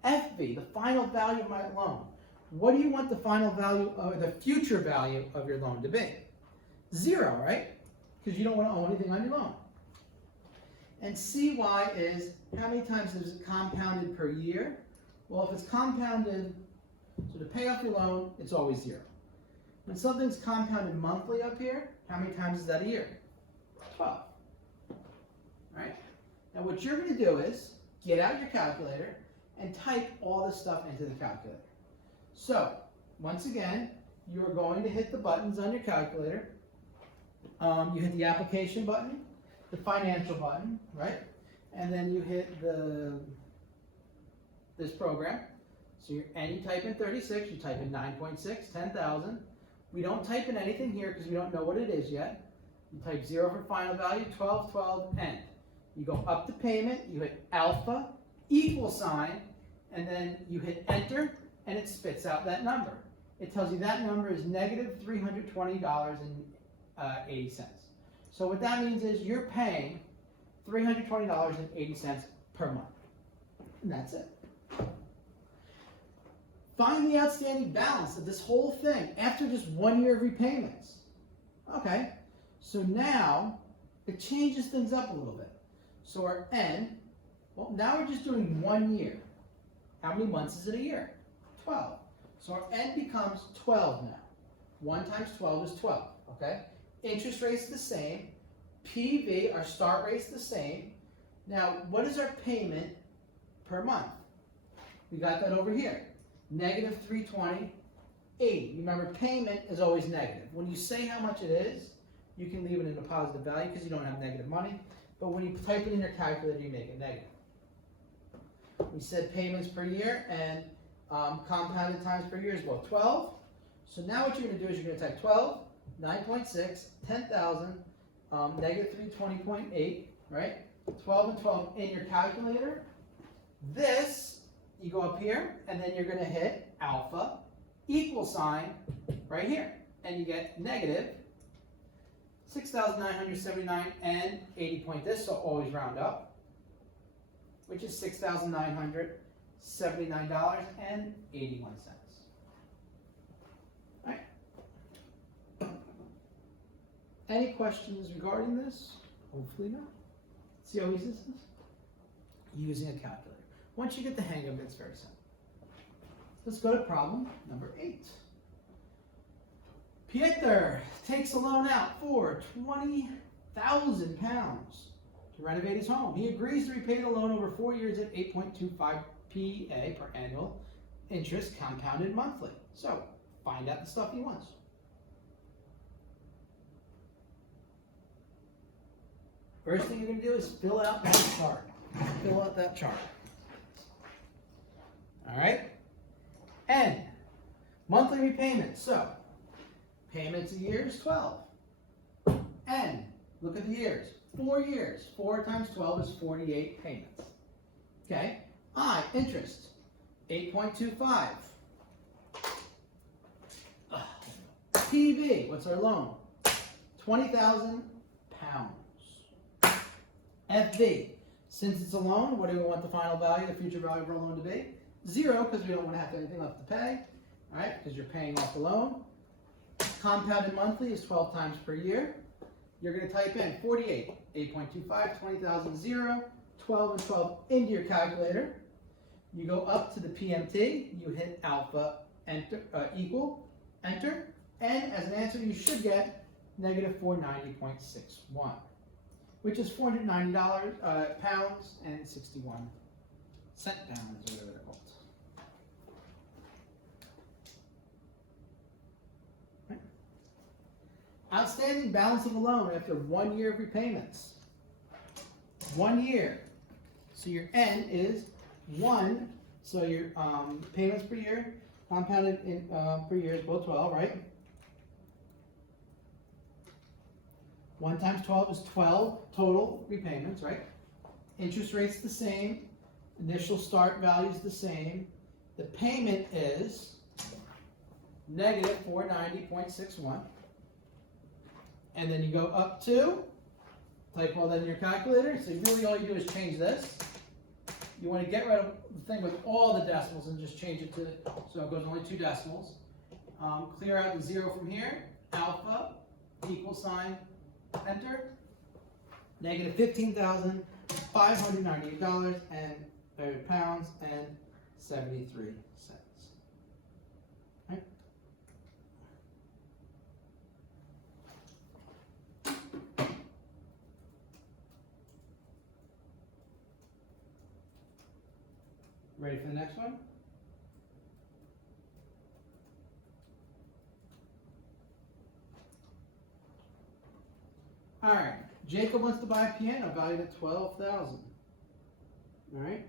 FV, the final value of my loan. What do you want the final value or the future value of your loan to be? 0, right? Because you don't want to owe anything on your loan. And CY is how many times is it compounded per year? Well, if it's compounded, so to pay off your loan, it's always 0. When something's compounded monthly up here, how many times is that a year? 12. Right? Now what you're going to do is get out your calculator and type all this stuff into the calculator. So, once again, you are going to hit the buttons on your calculator. You hit the application button, the financial button, right? And then you hit this program. So and you type in 36, you type in 9.6, 10,000. We don't type in anything here because we don't know what it is yet. You type 0 for final value, 12, 12, end. You go up to payment, you hit alpha, equal sign, and then you hit enter, and it spits out that number. It tells you that number is negative $320.80. So what that means is you're paying $320.80 per month. And that's it. Find the outstanding balance of this whole thing after just 1 year of repayments. Okay, so now it changes things up a little bit. So our N, well, now we're just doing 1 year. How many months is it a year? 12. So our N becomes 12 now. 1 times 12 is 12, okay? Interest rate's the same. PV, our start rate's the same. Now, what is our payment per month? We got that over here. Negative $320.80. Remember, payment is always negative. When you say how much it is, you can leave it in a positive value because you don't have negative money. But when you type it in your calculator, you make it negative. We said payments per year and compounded times per year is what, 12? So now what you're going to do is you're going to type 12, 9.6, 10,000, negative 320.8, right? 12 and 12 in your calculator. This, you go up here, and then you're going to hit alpha, equal sign, right here. And you get negative 6,979 and 80 point this, so always round up, which is $6,979.81. All right. Any questions regarding this? Hopefully not. See how easy this is? Using a calculator. Once you get the hang of it, it's very simple. Let's go to problem number 8. Pieter takes a loan out for £20,000 to renovate his home. He agrees to repay the loan over 4 years at 8.25 PA per annual interest compounded monthly. So, find out the stuff he wants. First thing you're going to do is fill out that chart. fill out that chart. All right? N, monthly repayments. So, payments a year is 12. N, look at the years. 4 years. 4 times 12 is 48 payments. Okay? I, interest, 8.25. PV, what's our loan? 20,000 pounds. FV, since it's a loan, what do we want the final value, the future value of our loan to be? 0, because we don't want to have anything left to pay. All right, because you're paying off the loan. Compounded monthly is 12 times per year. You're going to type in 48, 8.25, 20,000, 0, 12 and 12 into your calculator. You go up to the PMT, you hit alpha, enter, equal, enter, and as an answer you should get negative 490.61, which is $490 pounds and 61 cent pounds, or whatever they're called. Right. Outstanding balance of a loan after 1 year of repayments. 1 year. So your N is 1, so your payments per year, compounded in, per year is both 12, right? 1 times 12 is 12 total repayments, right? Interest rate's the same, initial start value's the same. The payment is negative 490.61. And then you go up to, type all that in your calculator, so really all you do is change this. You want to get rid of the thing with all the decimals and just change it to, so it goes only 2 decimals. Clear out the 0 from here, alpha, equal sign, enter, negative $15,598 and pounds and 73 cents. Right? Ready for the next one? All right, Jacob wants to buy a piano valued at $12,000. All right.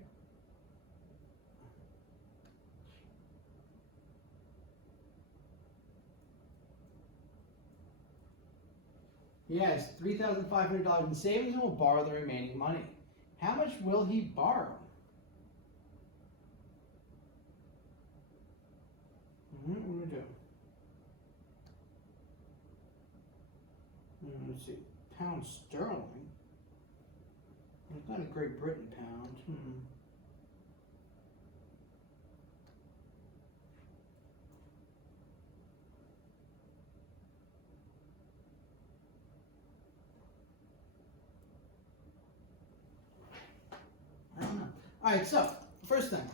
He has $3,500 in savings and will borrow the remaining money. How much will he borrow? What am I going to do? Let's see. Pound sterling. It's not a Great Britain pound. I don't know. All right, so first thing.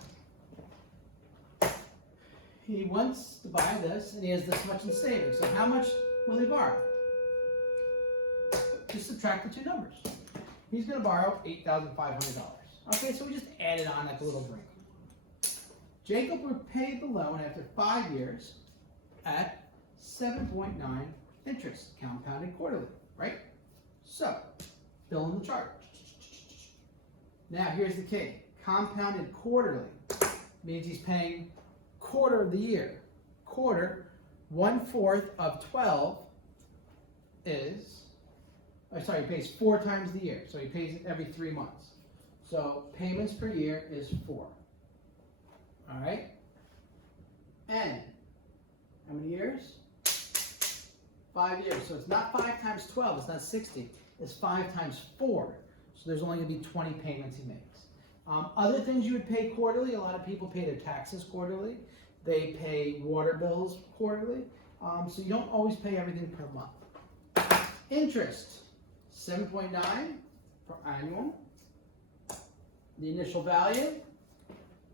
He wants to buy this, and he has this much in savings. So how much will he borrow? Just subtract the 2 numbers. He's going to borrow $8,500. Okay, so we just added on like a little break. Jacob will pay the loan after 5 years at 7.9 interest, compounded quarterly, right? So, fill in the chart. Now, here's the key. Compounded quarterly means he's paying quarter of the year. Quarter, 1/4 of 12 is, he pays 4 times the year. So he pays it every 3 months. So payments per year is 4. All right? And how many years? 5 years. So it's not 5 times 12. It's not 60. It's 5 times 4. So there's only going to be 20 payments he makes. Other things you would pay quarterly. A lot of people pay their taxes quarterly. They pay water bills quarterly. So you don't always pay everything per month. Interest. 7.9 for annual. The initial value,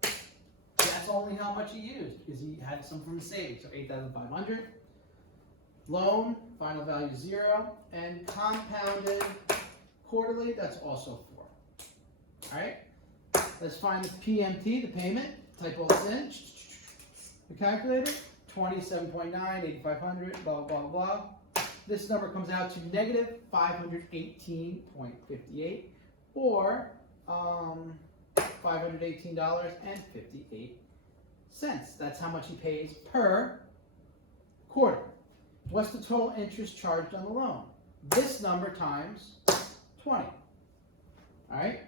that's only how much he used because he had some from the savings, so 8,500. Loan, final value 0, and compounded quarterly, that's also 4. All right, let's find the PMT, the payment. Type all this in. The calculator, 27.9, 8,500, blah, blah, blah. This number comes out to negative 518.58, or $518.58. That's how much he pays per quarter. What's the total interest charged on the loan? This number times 20. All right?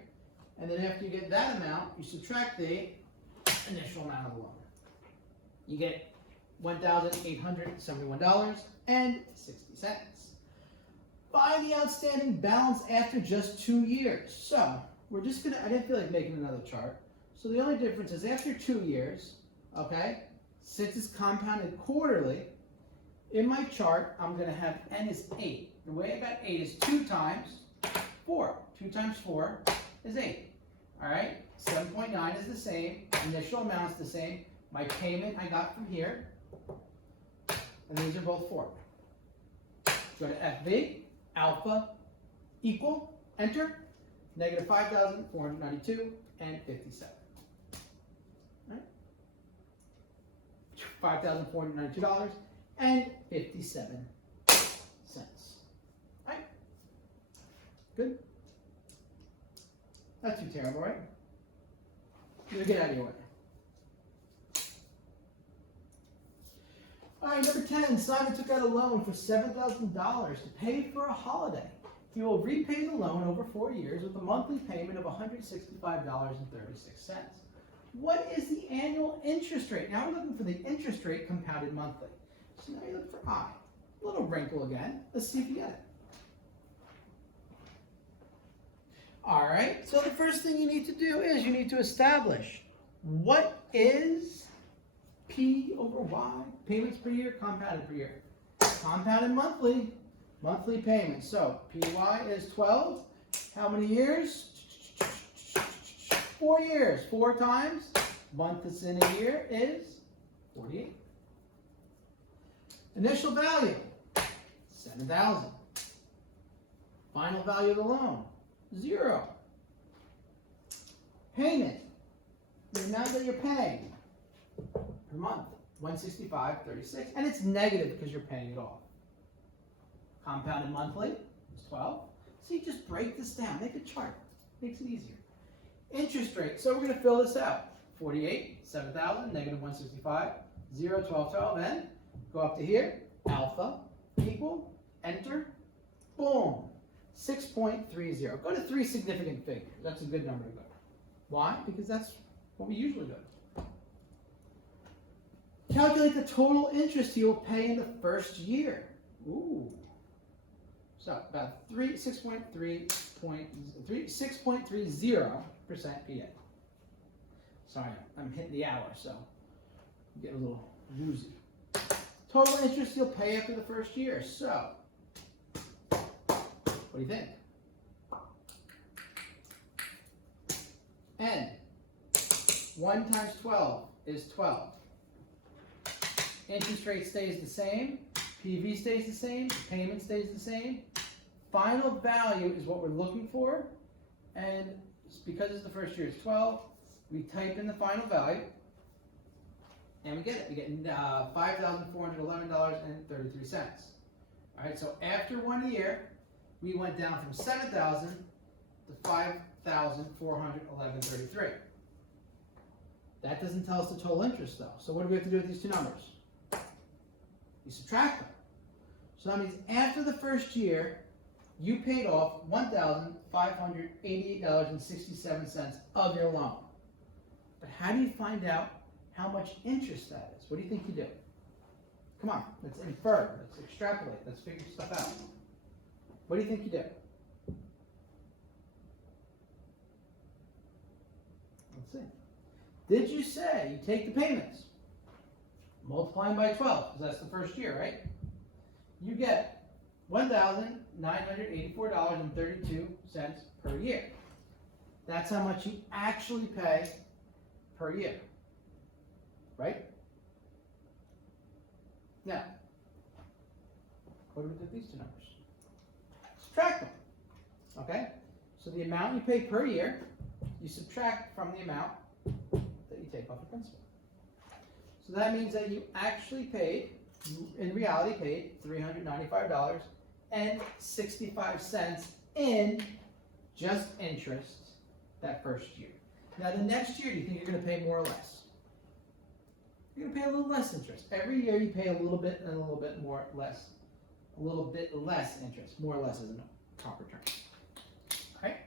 And then after you get that amount, you subtract the initial amount of the loan. You get $1,871.60. Find the outstanding balance after just 2 years. So we're just gonna, I didn't feel like making another chart. So the only difference is after 2 years, okay, since it's compounded quarterly, in my chart, I'm gonna have n is 8. The way I got 8 is 2 times 4. 2 times 4 is 8. All right, 7.9 is the same, initial amount is the same. My payment I got from here, and these are both 4. Go to FV, alpha, equal, enter, negative 5,492 and 57. All right, $5,492 and 57 cents. All right, good. Not too terrible, right? You're gonna get out of your way. All right, number 10, Simon took out a loan for $7,000 to pay for a holiday. He will repay the loan over 4 years with a monthly payment of $165.36. What is the annual interest rate? Now we're looking for the interest rate compounded monthly. So now you look for I. A little wrinkle again. Let's see if you get it. All right, so the first thing you need to do is you need to establish what is P over Y, payments per year, compounded per year. Compounded monthly, monthly payments. So PY is 12. How many years? 4 years. 4 times month that's in a year is 48. Initial value, 7,000. Final value of the loan, 0. Payment, the amount that you're paying per month, $165.36, and it's negative because you're paying it off. Compounded monthly is 12. So you just break this down, make a chart, makes it easier. Interest rate, so we're going to fill this out. 48, 7,000, negative 165, 0, 12, 12, and go up to here, alpha, equal, enter, boom, 6.30. Go to 3 significant figures. That's a good number to go. Why? Because that's what we usually do. Calculate the total interest you will pay in the first year. Ooh. So about 6.30% PA. Sorry, I'm hitting the hour, so I'm getting a little woozy. Total interest you'll pay after the first year. So, what do you think? N. 1 times 12 is 12. Interest rate stays the same. PV stays the same. Payment stays the same. Final value is what we're looking for. And because it's the first year, it's 12. We type in the final value. And we get it. We get $5,411.33. All right, so after 1 year, we went down from 7,000 to 5,411.33. That doesn't tell us the total interest, though. So what do we have to do with these two numbers? You subtract them. So that means after the first year, you paid off $1,588.67 of your loan. But how do you find out how much interest that is? What do you think you do? Come on, let's infer, let's extrapolate, let's figure stuff out. What do you think you do? Let's see. Did you say you take the payments, multiply them by 12, because that's the first year, right? You get $1,984.32 per year. That's how much you actually pay per year, right? Now, what do we do with these two numbers? Subtract them, okay? So the amount you pay per year, you subtract from the amount that you take off the principal. So that means that you actually paid, in reality paid, $395.65 in just interest that first year. Now the next year, do you think you're going to pay more or less? You're going to pay a little less interest. Every year you pay a little bit and a little bit more less. A little bit less interest. More or less is a proper term. All right.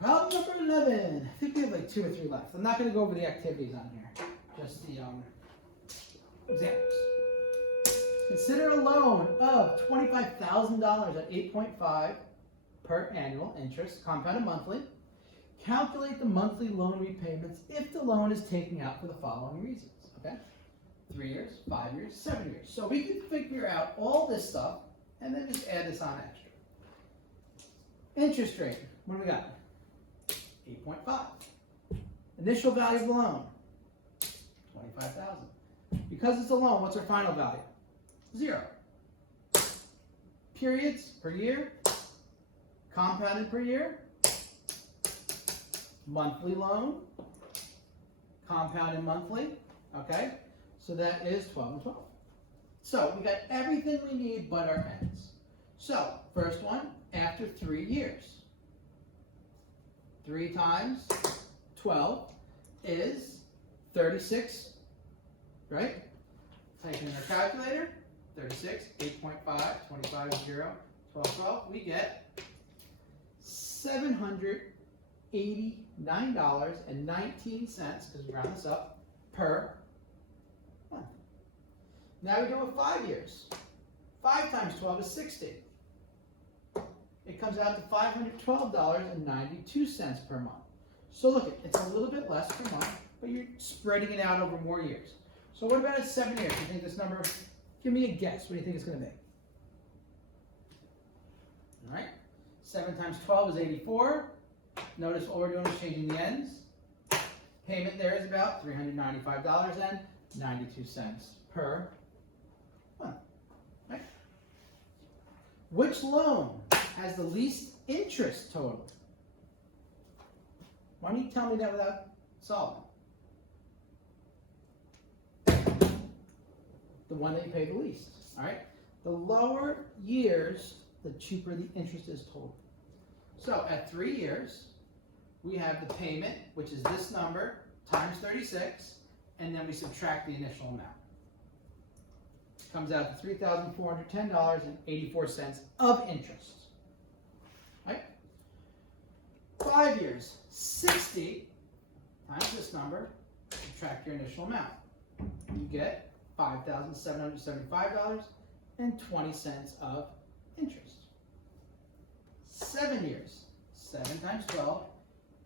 Problem number 11. I think we have like 2 or 3 left. I'm not going to go over the activities on here. Just the examples. Consider a loan of $25,000 at 8.5 per annual interest, compounded monthly. Calculate the monthly loan repayments if the loan is taken out for the following reasons. Okay? 3 years, 5 years, 7 years. So we can figure out all this stuff and then just add this on extra. Interest rate. What do we got? 8.5. Initial value of the loan. 25,000. Because it's a loan, what's our final value? 0. Periods per year. Compounded per year. Monthly loan. Compounded monthly. Okay? So that is 12 and 12. So we got everything we need but our ends. So, first one, after 3 years. 3 times 12 is 36, right? Type in our calculator, 36, 8.5, 25, 0, 12, 12. We get $789.19, because we round this up, per month. Now we go with 5 years. 5 times 12 is 60. It comes out to $512.92 per month. So look, it's a little bit less per month, but you're spreading it out over more years. So what about at 7 years? Do you think this number, give me a guess. What do you think it's going to be? All right. 7 times 12 is 84. Notice all we're doing is changing the ends. Payment there is about $395.92 per month. Right? Which loan has the least interest total? Why don't you tell me that without solving? The one that you pay the least. All right. The lower years, the cheaper the interest is total. So at 3 years, we have the payment, which is this number, times 36, and then we subtract the initial amount. It comes out to $3,410.84 of interest. Right? 5 years, 60 times this number, subtract your initial amount. You get $5,775.20 of interest. 7 years, 7 times 12,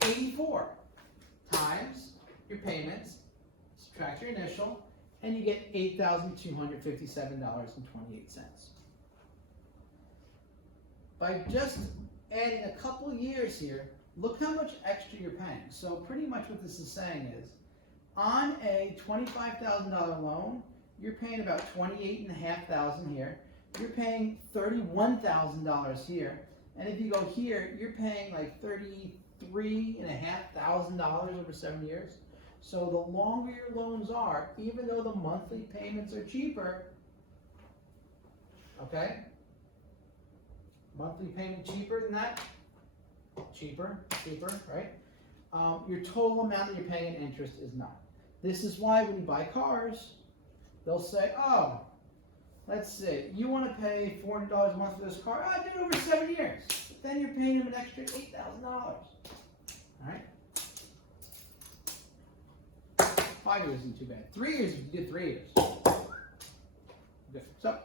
84 times your payments, subtract your initial, and you get $8,257.28. By just adding a couple years here, look how much extra you're paying. So pretty much what this is saying is, on a $25,000 loan, you're paying about $28,500 here. You're paying $31,000 here. And if you go here, you're paying like $33,500 over 7 years. So the longer your loans are, even though the monthly payments are cheaper, okay? Monthly payment cheaper than that? Cheaper, right? Your total amount that you're paying in interest is not. This is why when you buy cars, they'll say, oh, let's see, you want to pay $400 a month for this car? Oh, do it over 7 years. But then you're paying them an extra $8,000. All right? 5 years isn't too bad. 3 years, if you did 3 years. Good. So,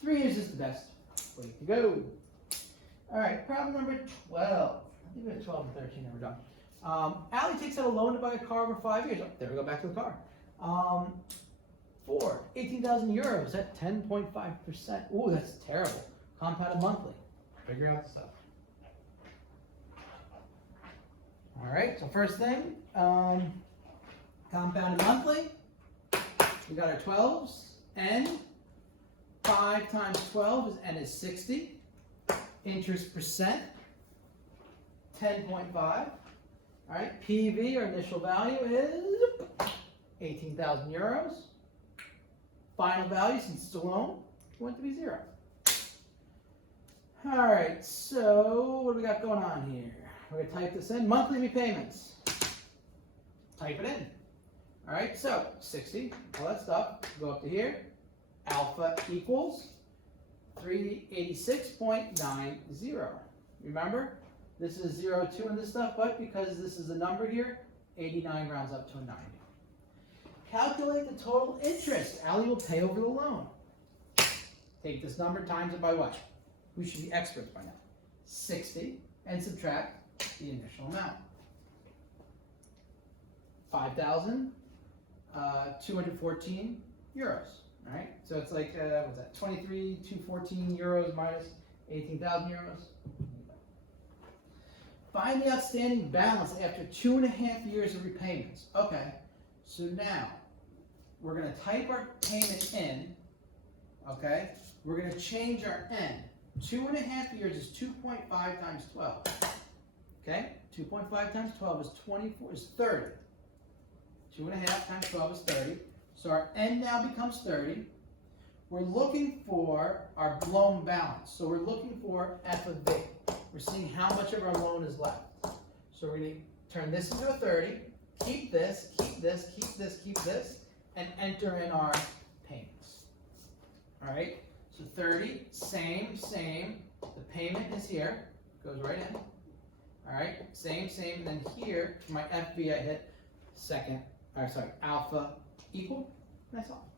3 years is the best way to go. All right, problem number 12. I think we have 12 and 13 that we're done. Allie takes out a loan to buy a car over 5 years. Oh, there we go, back to the car. For 18,000 euros, that's 10.5%. Ooh, that's terrible. Compounded monthly. Figure out stuff. All right, so first thing, compounded monthly. We got our 12s, and 5 times 12 is n is 60. Interest percent, 10.5. All right, PV, our initial value, is 18,000 euros. Final value, since it's a loan, going to be 0. All right, so what do we got going on here? We're gonna type this in, monthly repayments. Type it in. All right, so 60, all that stuff, go up to here. Alpha equals 386.90. Remember, this is 0, 2 in this stuff, but because this is a number here, 89 rounds up to a 90. Calculate the total interest Allie will pay over the loan. Take this number, times it by what? We should be experts by now. 60, and subtract the initial amount. 5,214 euros. All right, so it's like, what's that, 23,214 euros minus 18,000 euros. Find the outstanding balance after 2.5 years of repayments. Okay, so now we're going to type our payment in. Okay, we're going to change our n. 2.5 years is 2.5 times 12. Okay, 2.5 times 12 is 24, is 30. 2.5 times 12 is 30. So our n now becomes 30. We're looking for our loan balance. So we're looking for f of b. We're seeing how much of our loan is left. So we're going to turn this into a 30, keep this, keep this, keep this, keep this, and enter in our payments. All right, so 30, same. The payment is here, goes right in. All right, same, and then here, for my FB, I hit alpha equal, that's all.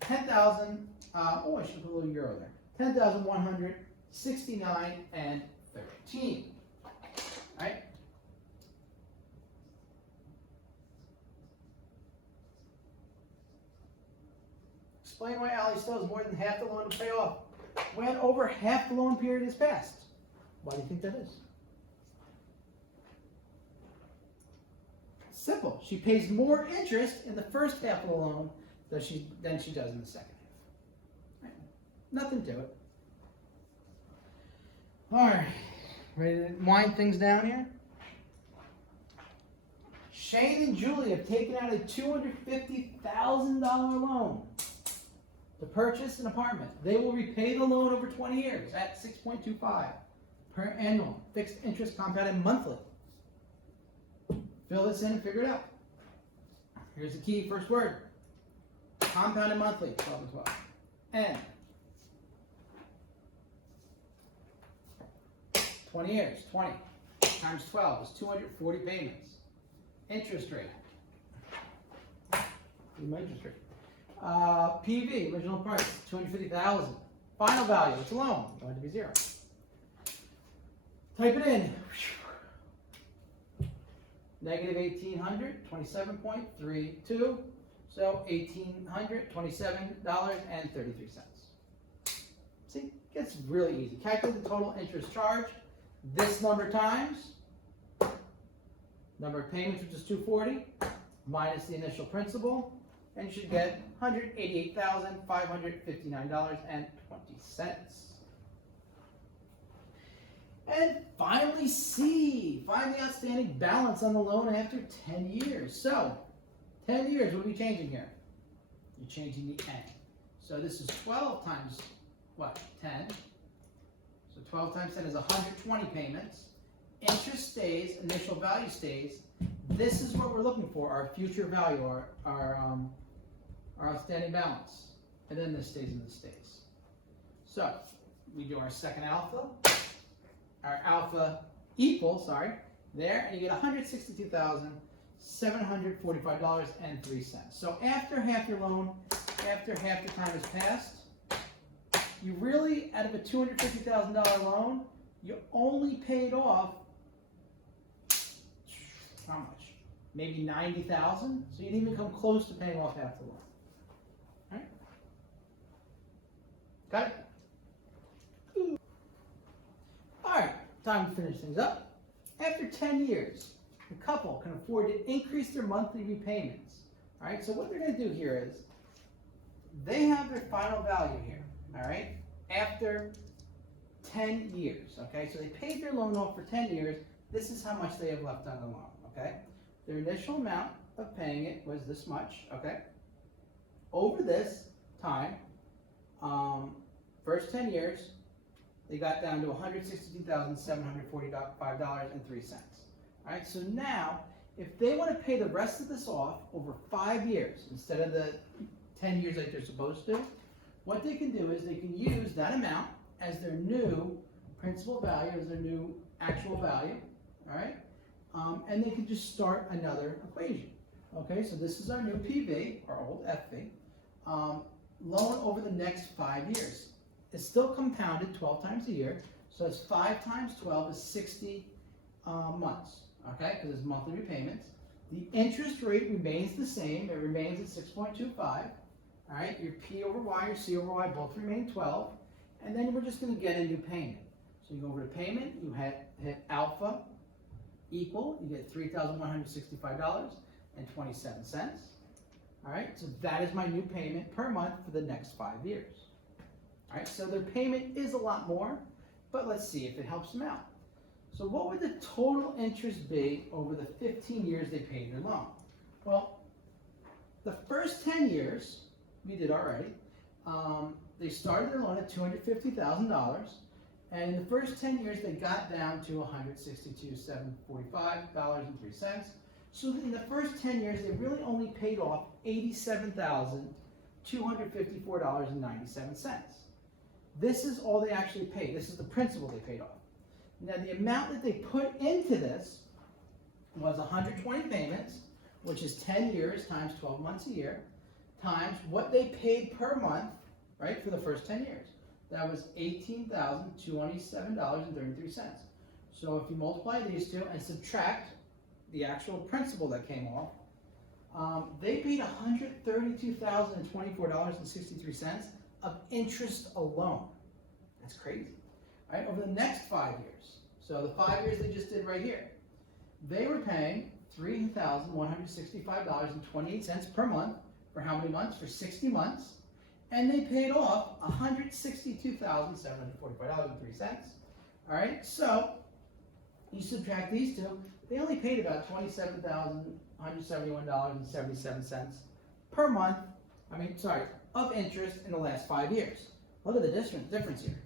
10,000, oh, I should put a little euro there. 10,169 and 13. All right. Explain why Allie still has more than half the loan to pay off when over half the loan period is passed. Why do you think that is? Simple. She pays more interest in the first half of the loan than she does in the second half. Right. Nothing to it. All right, ready to wind things down here? Shane and Julie have taken out a $250,000 loan to purchase an apartment. They will repay the loan over 20 years at 6.25 per annum, fixed interest compounded monthly. Fill this in and figure it out. Here's the key, first word. Compounded monthly, 12 and 12. And 20 years, 20 times 12 is 240 payments. Interest rate. Interest rate. PV, original price, 250,000. Final value, it's a loan, going to be 0. Type it in. Negative 1,800, 27.32. So $1,827.33. See, it's really easy. Calculate the total interest charge. This number times number of payments, which is 240, minus the initial principal, and you should get $188,559.20. And finally, C, find the outstanding balance on the loan after 10 years. So, 10 years, what are we changing here? You're changing the N. So this is 12 times, what, 10? So 12 times 10 is 120 payments. Interest stays, initial value stays. This is what we're looking for, our future value, our outstanding balance. And then this stays and this stays. So, we do our second alpha. Our alpha equals, there, and you get $162,745.03. So after half your loan, after half the time has passed, you really, out of a $250,000 loan, you only paid off, how much? Maybe $90,000? So you didn't even come close to paying off half the loan. All right? Got it? Alright, time to finish things up. After 10 years, the couple can afford to increase their monthly repayments. Alright, so what they're going to do here is, they have their final value here, alright, after 10 years, okay? So they paid their loan off for 10 years. This is how much they have left on the loan, okay? Their initial amount of paying it was this much, okay? Over this time, first 10 years, they got down to $162,745.03. All right, so now, if they want to pay the rest of this off over 5 years instead of the 10 years like they're supposed to, what they can do is they can use that amount as their new principal value, as their new actual value, all right? And they can just start another equation. Okay, so this is our new PV, our old FV. Loan over the next 5 years. It's still compounded 12 times a year, so it's 5 times 12 is 60 months, okay, because it's monthly repayments. The interest rate remains the same. It remains at 6.25. All right, your P over Y, your C over Y both remain 12. And then we're just going to get a new payment. So you go over to payment, you hit alpha equal, you get $3,165.27. All right, so that is my new payment per month for the next 5 years. All right, so their payment is a lot more, but let's see if it helps them out. So what would the total interest be over the 15 years they paid their loan? Well, the first 10 years, we did already. They started their loan at $250,000, and in the first 10 years, they got down to $162,745.03. So in the first 10 years, they really only paid off $87,254.97. This is all they actually paid. This is the principal they paid off. Now, the amount that they put into this was 120 payments, which is 10 years times 12 months a year, times what they paid per month, right, for the first 10 years. That was $18,227.33. So if you multiply these two and subtract the actual principal that came off, they paid $132,024.63 of interest alone. That's crazy. All right, over the next 5 years, so the 5 years they just did right here, they were paying $3,165.28 per month. For how many months? For 60 months. And they paid off $162,745.03. All right, so you subtract these two, they only paid about $27,171.77 per month, of interest in the last 5 years. Look at the difference here.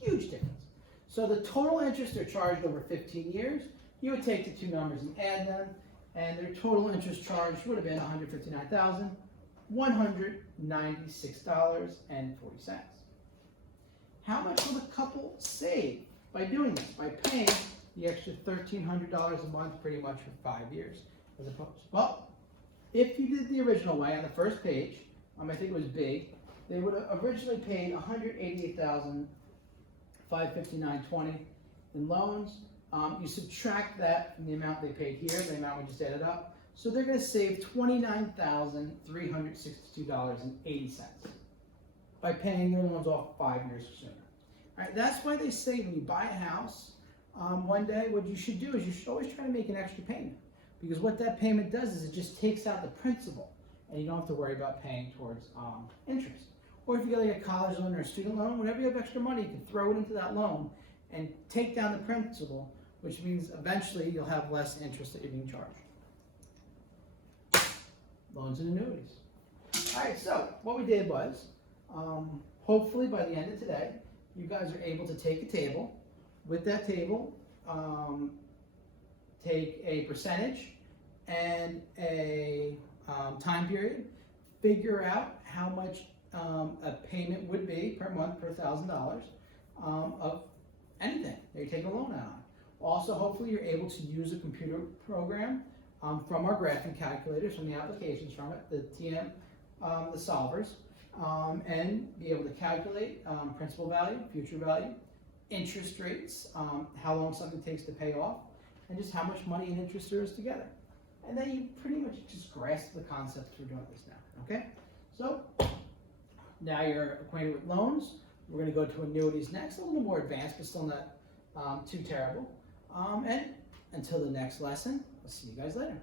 Huge difference. So the total interest they're charged over 15 years, you would take the two numbers and add them, and their total interest charged would have been $159,196.40. How much will the couple save by doing this? By paying the extra $1,300 a month pretty much for 5 years. Well, if you did the original way on the first page, I think it was B, they would have originally paid $188,559.20 in loans. You subtract that from the amount they paid here, the amount we just added up. So they're going to save $29,362.80 by paying their loans off 5 years sooner. All right, that's why they say when you buy a house, one day what you should do is you should always try to make an extra payment, because what that payment does is it just takes out the principal, and you don't have to worry about paying towards interest. Or if you get like a college loan or a student loan, whenever you have extra money, you can throw it into that loan and take down the principal, which means eventually you'll have less interest that you're being charged. Loans and annuities. All right, so what we did was, hopefully by the end of today, you guys are able to take a table. With that table, take a percentage and a time period, figure out how much a payment would be per month per $1,000 of anything that you're taking a loan out on. Also, hopefully you're able to use a computer program from our graphing calculators, from the applications from it, the TM, the solvers, and be able to calculate principal value, future value, interest rates, how long something takes to pay off, and just how much money and interest there is together. And then you pretty much just grasp the concepts we're doing this now, okay? So now you're acquainted with loans. We're going to go to annuities next, a little more advanced, but still not too terrible. And until the next lesson, I'll see you guys later.